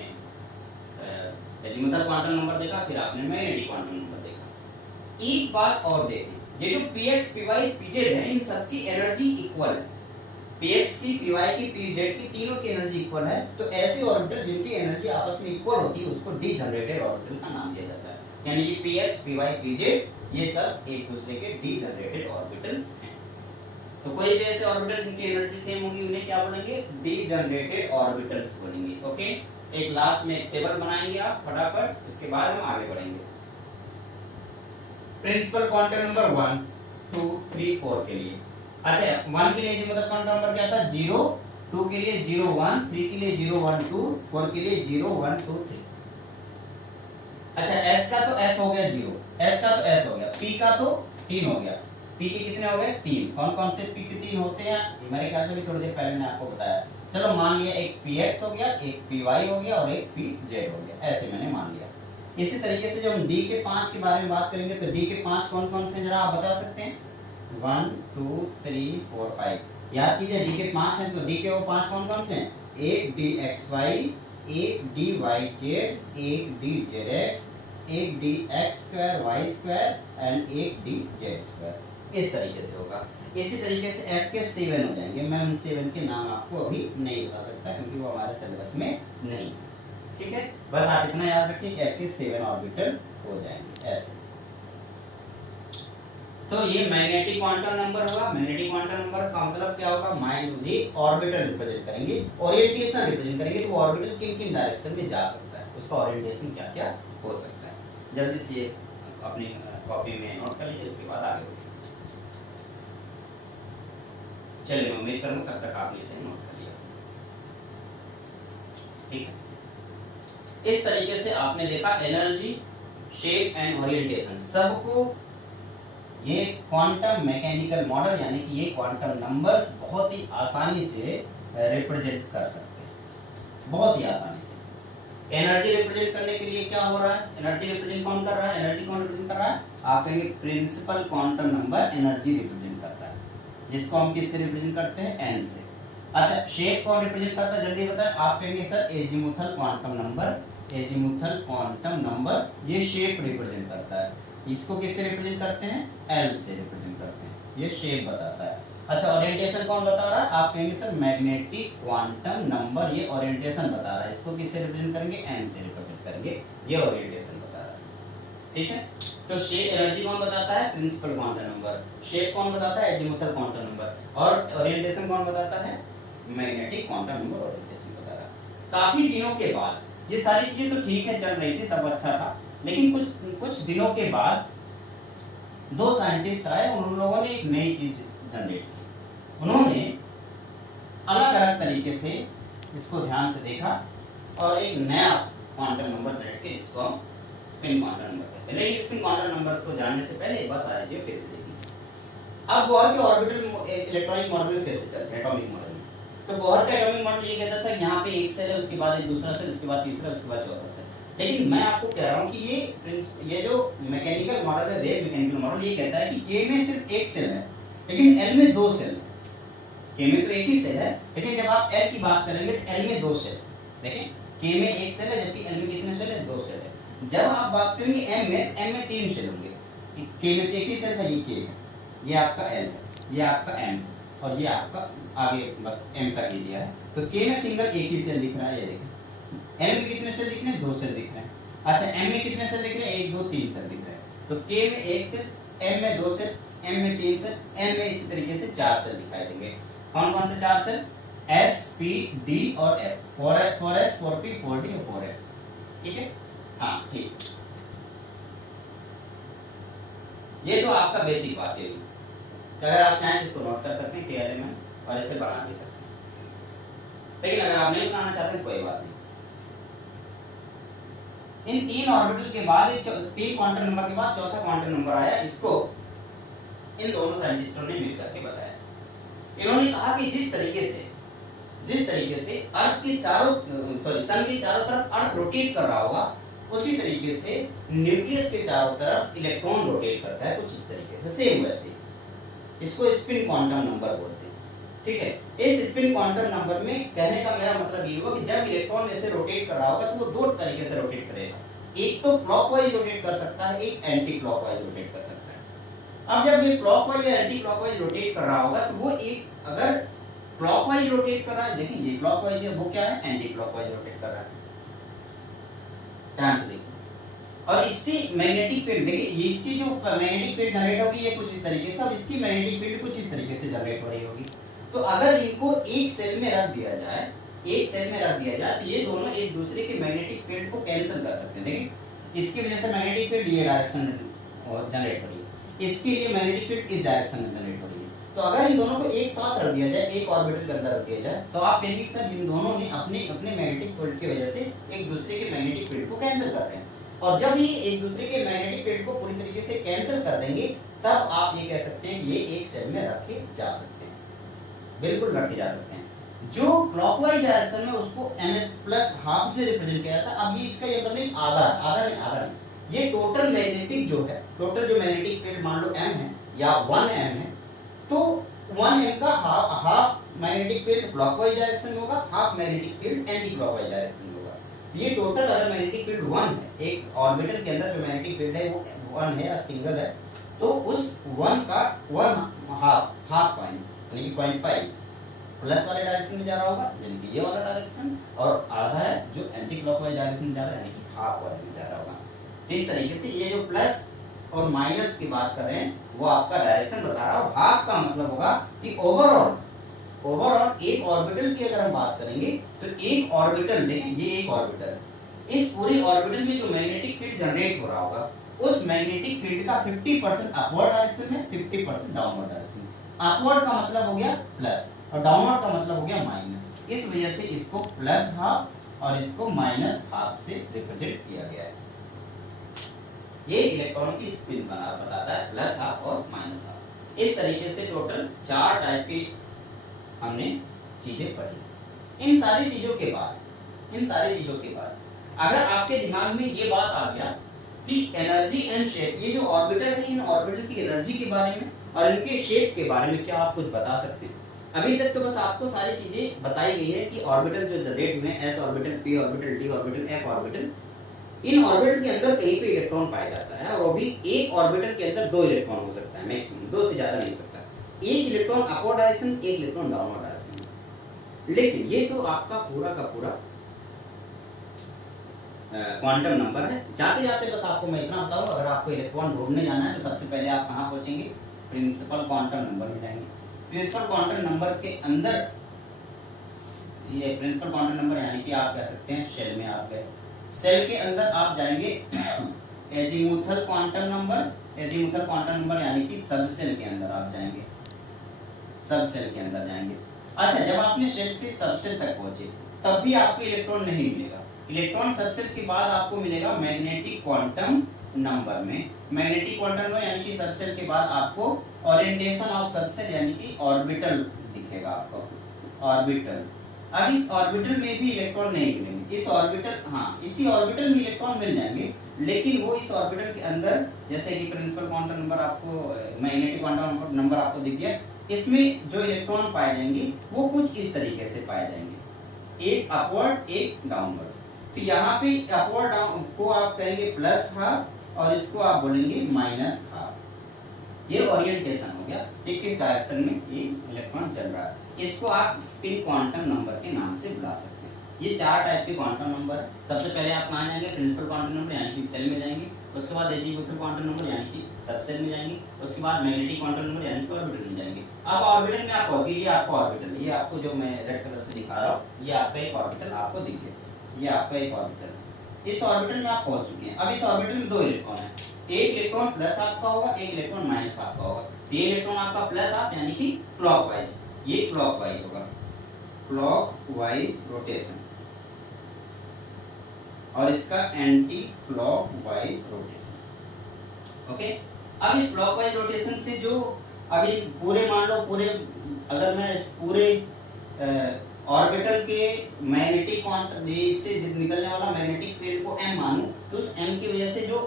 एजीमुथल क्वांटम नंबर देखा, फिर आपने मैग्नेटिक क्वांटम नंबर देखा। एक बात और देखें, ये जो px py pz है इन सबकी एनर्जी इक्वल है, px की py की pz की तीनों की एनर्जी इक्वल है। तो ऐसे ऑर्बिटल जिनकी एनर्जी आपस में इक्वल होती है उसको डीजनरेटेड ऑर्बिटल का नाम दिया जाता है, यानी कि px py pz ये सब एक दूसरे के डीजनरेटेड ऑर्बिटल्स हैं। तो कोई भी ऐसे ऑर्बिटल जिनकी एनर्जी सेम होगी उन्हें क्या बोलेंगे, डीजनरेटेड ऑर्बिटल्स बोलेंगे। ओके, एक लास्ट में टेबल बनाएंगे आप फटाफट, उसके बाद हम आगे बढ़ेंगे। प्रिंसिपल क्वांटम नंबर 1 2 3 4 के लिए, अच्छा 1 के लिए जो मतलब क्वांटम नंबर क्या था 0, 2 के लिए 0 1, 3 के लिए 0 1 2, 4 के लिए 0 1 2 3। अच्छा s का तो s हो गया 0, s का तो s हो गया, p का तो 3 हो गया, p के कितने हो गए 3। कौन कौन से p के 3 होते हैं मेरे ख्याल से भी थोड़ी देर पहले मैंने आपको बताया। चलो मान लिया एक px हो गया, एक py हो गया और एक pz हो गया, ऐसे मैंने मान लिया। इसी तरीके से जब हम d के 5 के बारे में बात करेंगे तो d के 5 कौन कौन से जरा आप बता सकते हैं, 1 2 3 4 5। याद कीजिए d के 5 हैं तो d के वो 5 कौन कौन से हैं, एक dxy, एक dyz, एक dzx, एक dx2 y2 एंड एक dz2। इस तरीके से होगा। इसी तरीके से f के 7 हो जाएंगे, मैं उन 7 के नाम आपको अभी नहीं बता सकता क्योंकि वो हमारे सिलेबस में नहीं। ठीक है, बस आप इतना याद रखिए कि f के 7 ऑर्बिटल हो जाएंगे ऐसे। तो ये मैग्नेटिक क्वांटम नंबर होगा। मैग्नेटिक क्वांटम नंबर का मतलब क्या होगा, माइनली ऑर्बिटल रिप्रेजेंट करेंगे, ओरिएंटेशन रिप्रेजेंट करेंगे, तो ऑर्बिटल किन किन डायरेक्शन में जा सकता है, उसका ओरिएंटेशन क्या क्या हो सकता है। जल्दी से अपनी कॉपी में नोट कर लीजिए, उसके बाद आगे बढ़िए। चलिए मैं उम्मीद करूंगा तब तक आपने इसे नोट कर लिया। ठीक है, इस तरीके से आपने देखा एनर्जी, शेप एंड ओरिएंटेशन सबको ये क्वांटम मैकेनिकल मॉडल यानी कि ये क्वांटम नंबर्स बहुत ही आसानी से रिप्रेजेंट कर सकते हैं, बहुत ही आसानी से। एनर्जी रिप्रेजेंट करने के लिए क्या हो रहा है, एनर्जी रिप्रेजेंट कौन कर रहा है, एनर्जी कौन रिप्रेजेंट कर रहा है, आप कहेंगे principal quantum number energy represent करता है, जिसको हम किससे रिप्रेजेंट करते हैं, एन से। अच्छा शेप कौन रिप्रेजेंट करता है जल्दी बताएं, आप कहेंगे sir azimuthal quantum number, azimuthal quantum number ये शेप रिप्रेजेंट करता है। इसको किससे रिप्रेजेंट करते हैं, एल से रिप्रेजेंट करते हैं, ये शेप बताता है। अच्छा ओरिएंटेशन कौन बता रहा है, आप कहेंगे सर मैग्नेटिक क्वांटम नंबर ये ओरिएंटेशन बता रहा है, इसको किससे रिप्रेजेंट करेंगे, एन से रिप्रेजेंट करेंगे, ये ओरिएंटेशन बता रहा है। ठीक है, तो शेप एनर्जी कौन बताता है, प्रिंसिपल क्वांटम नंबर, शेप कौन बताता है, एजीमुथल क्वांटम नंबर, और ओरिएंटेशन कौन बताता है, मैग्नेटिक क्वांटम नंबर ओरिएंटेशन बता रहा है। काफी दिनों के बाद ये सारी चीजें तो ठीक है चल रही थी, सब अच्छा था, लेकिन कुछ दिनों के बाद दो साइंटिस्ट आए, उन लोगों ने एक नई चीज जनरेट की। उन्होंने अलग अलग तरीके से इसको ध्यान से देखा और एक नया क्वांटम नंबर जनरेट किया जिसको हम स्पिन क्वांटम नंबर कहते हैं। लेकिन स्पिन क्वांटम नंबर को जानने से पहले एक बार सारी चीजें फिर से देखिए। अब बोहर के ऑर्बिटल इलेक्ट्रॉनिक मॉडल में कैसे चलते हैं, एटॉमिक मॉडल में, तो बोहर का एटॉमिक मॉडल ये कहता था यहाँ पे एक सेल है, उसके बाद एक दूसरा सेल, उसके बाद तीसरा, उसके बाद चौथा सेल। लेकिन मैं आपको कह रहा हूँ कि ये जो मैकेनिकल मॉडल है, वेव मैकेनिकल मॉडल, ये कहता है कि के में सिर्फ एक सेल है लेकिन एल में दो सेल है। के में तो एक ही सेल है लेकिन जब आप एल की बात करेंगे तो एल में दो सेल, देखें K में एक सेल है जबकि L में कितने सेल है, 2 सेल है। जब आप बात करेंगे M में 3 सेल होंगे। K में एक ही सेल है, ये K है, ये आपका L है, ये आपका M और ये आपका आगे बस M का कीजिए है। तो K में सिंगल एक ही सेल दिख रहा है, ये देखें। L में कितने सेल दिख रहे हैं, 2 सेल दिख रहे हैं। अच्छा M में कितने सेल दिख रहे हैं, 1 2 3 सेल दिख रहे हैं। तो K में 1 सेल, M में 2 सेल, M में 3 सेल, N में इसी तरीके से 4 सेल दिखाई देंगे। कौन कौन से 4 सेल, S P D और F, 4S 4P 4D और 4F, ठीक है। हाँ ठीक, ये तो आपका बेसिक बात है। अगर आप चाहें इसको नोट कर सकते हैं KLM में और इसे बना भी सकते हैं, लेकिन अगर आप नहीं बनाना चाहते कोई बात नहीं। इन 3 ऑर्बिटल के बाद 3 क्वांटम नंबर के बाद चौथा क्वांटम नंबर आया, इसको इन दोनों साइंटिस्टों ने मिलकर के बताया। इन्होंने कहा कि जिस तरीके से अर्थ के सन के चारों तरफ अर्थ रोटेट कर रहा होगा, उसी तरीके से न्यूक्लियस के चारों तरफ इलेक्ट्रॉन रोटेट करता है, कुछ इस तरीके से, सेम वैसे। इसको स्पिन क्वांटम नंबर बोलते हैं, ठीक है। इस स्पिन क्वांटम नंबर में कहने का मेरा मतलब ये हुआ कि जब इलेक्ट्रॉन ऐसे रोटेट कर रहा होगा तो वो 2 तरीके से रोटेट करेगा। एक तो क्लॉकवाइज रोटेट कर सकता है, एक एंटी क्लॉकवाइज रोटेट कर सकता है। अब जब ये क्लॉकवाइज या एंटी क्लॉकवाइज रोटेट कर रहा होगा तो वो एक, अगर क्लॉकवाइज रोटेट कर रहा है, देखिए ये क्लॉकवाइज है, वो क्या है, एंटी क्लॉकवाइज रोटेट कर रहा है, ध्यान से देखिए। और इससे मैग्नेटिक फील्ड देखिए, ये इसकी जो मैग्नेटिक फील्ड जनरेट होगी ये कुछ इस तरीके से, और इसकी मैग्नेटिक फील्ड कुछ इस तरीके से जनरेट हो रही होगी। तो अगर इनको एक सेल में रख दिया जाए, तो ये दोनों एक दूसरे के मैग्नेटिक फील्ड को कैंसिल कर सकते हैं। देखिए इसकी वजह से मैग्नेटिक फील्ड ये डायरेक्शन में जनरेट हो रही है, इसके लिए मैग्नेटिक फील्ड इस डायरेक्शन में जनरेट हो रही है। तो अगर इन दोनों को एक साथ रख दिया जाए, एक ऑर्बिटल के अंदर रख दिया जाए, तो आप कहेंगे सर इन दोनों ने अपने मैग्नेटिक फील्ड की वजह से एक दूसरे के मैग्नेटिक फील्ड को कैंसिल कर रहे हैं। और जब ये एक दूसरे के मैग्नेटिक फील्ड को पूरी तरीके से कैंसिल कर देंगे, तब आप ये कह सकते हैं ये एक सेल में रखे जा सकते हैं, बिल्कुल रखे जा सकते हैं। जो क्लॉकवाइज डायरेक्शन में उसको ms प्लस हाफ से रिप्रेजेंट किया था, अब ये इसका ये मतलब आधा नहीं, ये टोटल मैग्नेटिक जो है, टोटल जो मैग्नेटिक फील्ड मान लो m है या 1m है, तो 1m का half magnetic field clockwise direction में होगा, half magnetic field anti clockwise direction में होगा। ये टोटल अगर मैग्नेटिक फील्ड 1 है, एक ऑर्बिटल के अंदर जो मैग्नेटिक फील्ड है वो 1 है या सिंगल है, तो उस 1 का 1 हाफ पॉइंट यानी कि 0.5 प्लस वाले डायरेक्शन में जा रहा होगा, यानी कि ये वाला डायरेक्शन, और आधा है जो एंटी क्लॉकवाइज डायरेक्शन में जा रहा है, यानी कि हाफ वाले में जा रहा होगा। इस तरीके से ये जो प्लस और माइनस की बात कर रहे हैं वो आपका डायरेक्शन बता रहा है। और हाफ का मतलब होगा कि ओवरऑल एक ऑर्बिटल की अगर हम बात करेंगे तो एक ऑर्बिटल, देखें ये एक ऑर्बिटल, इस पूरी ऑर्बिटल में जो मैग्नेटिक फील्ड जनरेट हो रहा होगा, उस मैग्नेटिक फील्ड का 50% अपवर्ड डायरेक्शन में, 50% डाउनवर्ड डायरेक्शन। अपवर्ड का मतलब हो गया प्लस और डाउनवर्ड का मतलब हो गया माइनस। इस वजह से इसको प्लस हाफ और इसको माइनस हाफ से रिप्रेजेंट किया गया है। ये इलेक्ट्रॉन की स्पिन बताता है, प्लस हाफ और माइनस हाफ। इस तरीके से टोटल 4 टाइप की हमने चीजें पढ़ी। इन सारी चीजों के बाद अगर आपके दिमाग में ये बात आ गया कि एनर्जी एंड शेप, ये जो ऑर्बिटल है, इन ऑर्बिटल की एनर्जी के बारे में और इनके शेप के बारे में क्या आप कुछ बता सकते हैं? अभी तक तो बस आपको सारी चीजें बताई गई है कि ऑर्बिटल जो जनरेट में, S orbital, P orbital, D orbital, F orbital, इन ऑर्बिटल के अंदर कहीं पे इलेक्ट्रॉन पाया जाता है, और वो भी एक ऑर्बिटल के अंदर 2 इलेक्ट्रॉन हो सकता है मैक्सिमम, 2 से ज्यादा नहीं हो सकता। एक इलेक्ट्रॉन अपवर्ड डायरेक्शन, एक इलेक्ट्रॉन डाउनवर्ड डायरेक्शन। लेकिन ये तो आपका पूरा का पूरा क्वांटम नंबर है। जाते जाते बस आपको मैं इतना बताऊं, अगर आपको इलेक्ट्रॉन ढूंढने जाना है तो सबसे पहले आप कहाँ पहुंचेंगे? प्रिंसिपल क्वांटम नंबर में जाएंगे। प्रिंसिपल क्वांटम नंबर के अंदर, ये प्रिंसिपल क्वांटम नंबर यानी कि आप कह सकते हैं शेल में आप गए। सेल के अंदर आप जाएंगे एजीमुथल क्वांटम नंबर यानी कि सब सेल के अंदर आप जाएंगे, सब सेल के अंदर जाएंगे। अच्छा, जब आपने सेल से सब सेल तक पहुंचे तब भी आपको इलेक्ट्रॉन नहीं मिलेगा। इलेक्ट्रॉन सब सेल के बाद आपको मिलेगा मैग्नेटिक क्वांटम नंबर में। मैग्नेटिक क्वांटम नंबर यानी कि सब सेल के बाद आपको ओरिएंटेशन ऑफ सब सेल यानी कि ऑर्बिटल दिखेगा आपको, ऑर्बिटल। अब इस ऑर्बिटल में भी इलेक्ट्रॉन नहीं मिलेंगे। इस ऑर्बिटल, हाँ, इसी ऑर्बिटल में इलेक्ट्रॉन मिल जाएंगे, लेकिन वो इस ऑर्बिटल के अंदर, जैसे कि प्रिंसिपल क्वांटम नंबर आपको, मैग्नेटिक क्वांटम नंबर आपको दिख गया, इसमें जो इलेक्ट्रॉन पाए जाएंगे वो कुछ इस तरीके से पाए जाएंगे। एक अपवर्ड एक डाउनवर्ड। तो यहाँ पे अपवर्ड डाउन को आप करेंगे प्लस हाफ और इसको आप बोलेंगे माइनस हाफ। ये ओरिएंटेशन हो गया, ये किस डायरेक्शन में ये इलेक्ट्रॉन चल रहा है। इसको आप स्पिन क्वांटम नंबर के नाम से बुला सकते हैं। ये 4 टाइप के क्वांटम नंबर है। सबसे पहले आप कहाँ जाएंगे, प्रिंसिपल क्वांटम नंबर यानी कि सेल में जाएंगे। उसके बाद एजीमुथल क्वांटम नंबर यानी कि सबसेल में जाएंगे। उसके बाद मैग्नेटिक क्वांटम नंबर यानी कि ऑर्बिटल में जाएंगे। अब ऑर्बिटल में आप पहुंच गए, ये आपको ऑर्बिटल, ये आपको जो मैं रेड कलर से दिखा रहा हूँ, ये आपका एक ऑर्बिटल आपको दिख गया, ये आपका एक ऑर्बिटल। इस ऑर्बिटल में आप पहुंच चुके हैं। अब इस ऑर्बिटल में 2 इलेक्ट्रॉन है, एक इलेक्ट्रॉन प्लस आपका होगा, एक इलेक्ट्रॉन माइनस आपका होगा। ये इलेक्ट्रॉन आपका प्लस आप यानी कि क्लॉकवाइज, ये क्लॉकवाइज होगा, क्लॉकवाइज रोटेशन, और इसका एंटी क्लॉकवाइज रोटेशन। ओके, अब इस क्लॉकवाइज रोटेशन से जो अभी पूरे मान लो पूरे, अगर मैं इस पूरे ऑर्बिटल के मैग्नेटिक क्वांटम से निकलने वाला मैग्नेटिक फील्ड को m मानूं, तो उस m की वजह से जो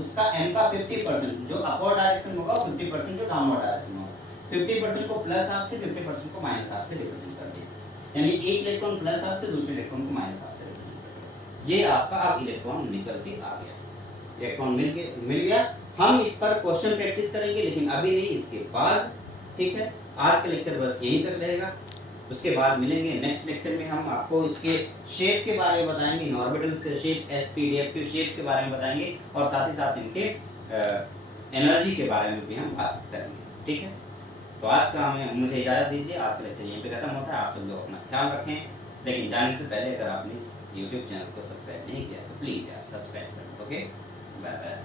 उसका m का 50% जो अपवर्ड डायरेक्शन होगा, 50% जो डाउनवर्ड डायरेक्शन होगा, 50% को प्लस हाफ से 50% को माइनस हाफ से रिप्रेजेंट कर दिया। यानी एक इलेक्ट्रॉन प्लस हाफ से दूसरे इलेक्ट्रॉन को माइनस हाफ से रिप्रेजेंट कर दिया। ये आपका अब इलेक्ट्रॉन निकल के आ गया, इलेक्ट्रॉन मिल गया। हम इस पर क्वेश्चन प्रैक्टिस करेंगे, लेकिन अभी नहीं, इसके बाद। ठीक है, आज का लेक्चर बस यहीं तक रहेगा। उसके बाद मिलेंगे नेक्स्ट लेक्चर में, हम आपको इसके शेप के बारे में बताएंगे, ऑर्बिटल शेप, sp-df के शेप के बारे में बताएंगे, और साथ ही साथ इनके एनर्जी के बारे में भी हम बात करेंगे। ठीक है, तो आज का मुझे इजाजत दीजिए। आज का लेक्चर यहीं पे खत्म होता है। आप सब लोग अपना ख्याल रखें, लेकिन जाने से पहले अगर आपने इस यूट्यूब चैनल को सब्सक्राइब नहीं किया तो प्लीज यार सब्सक्राइब करें। Okay, bye bye.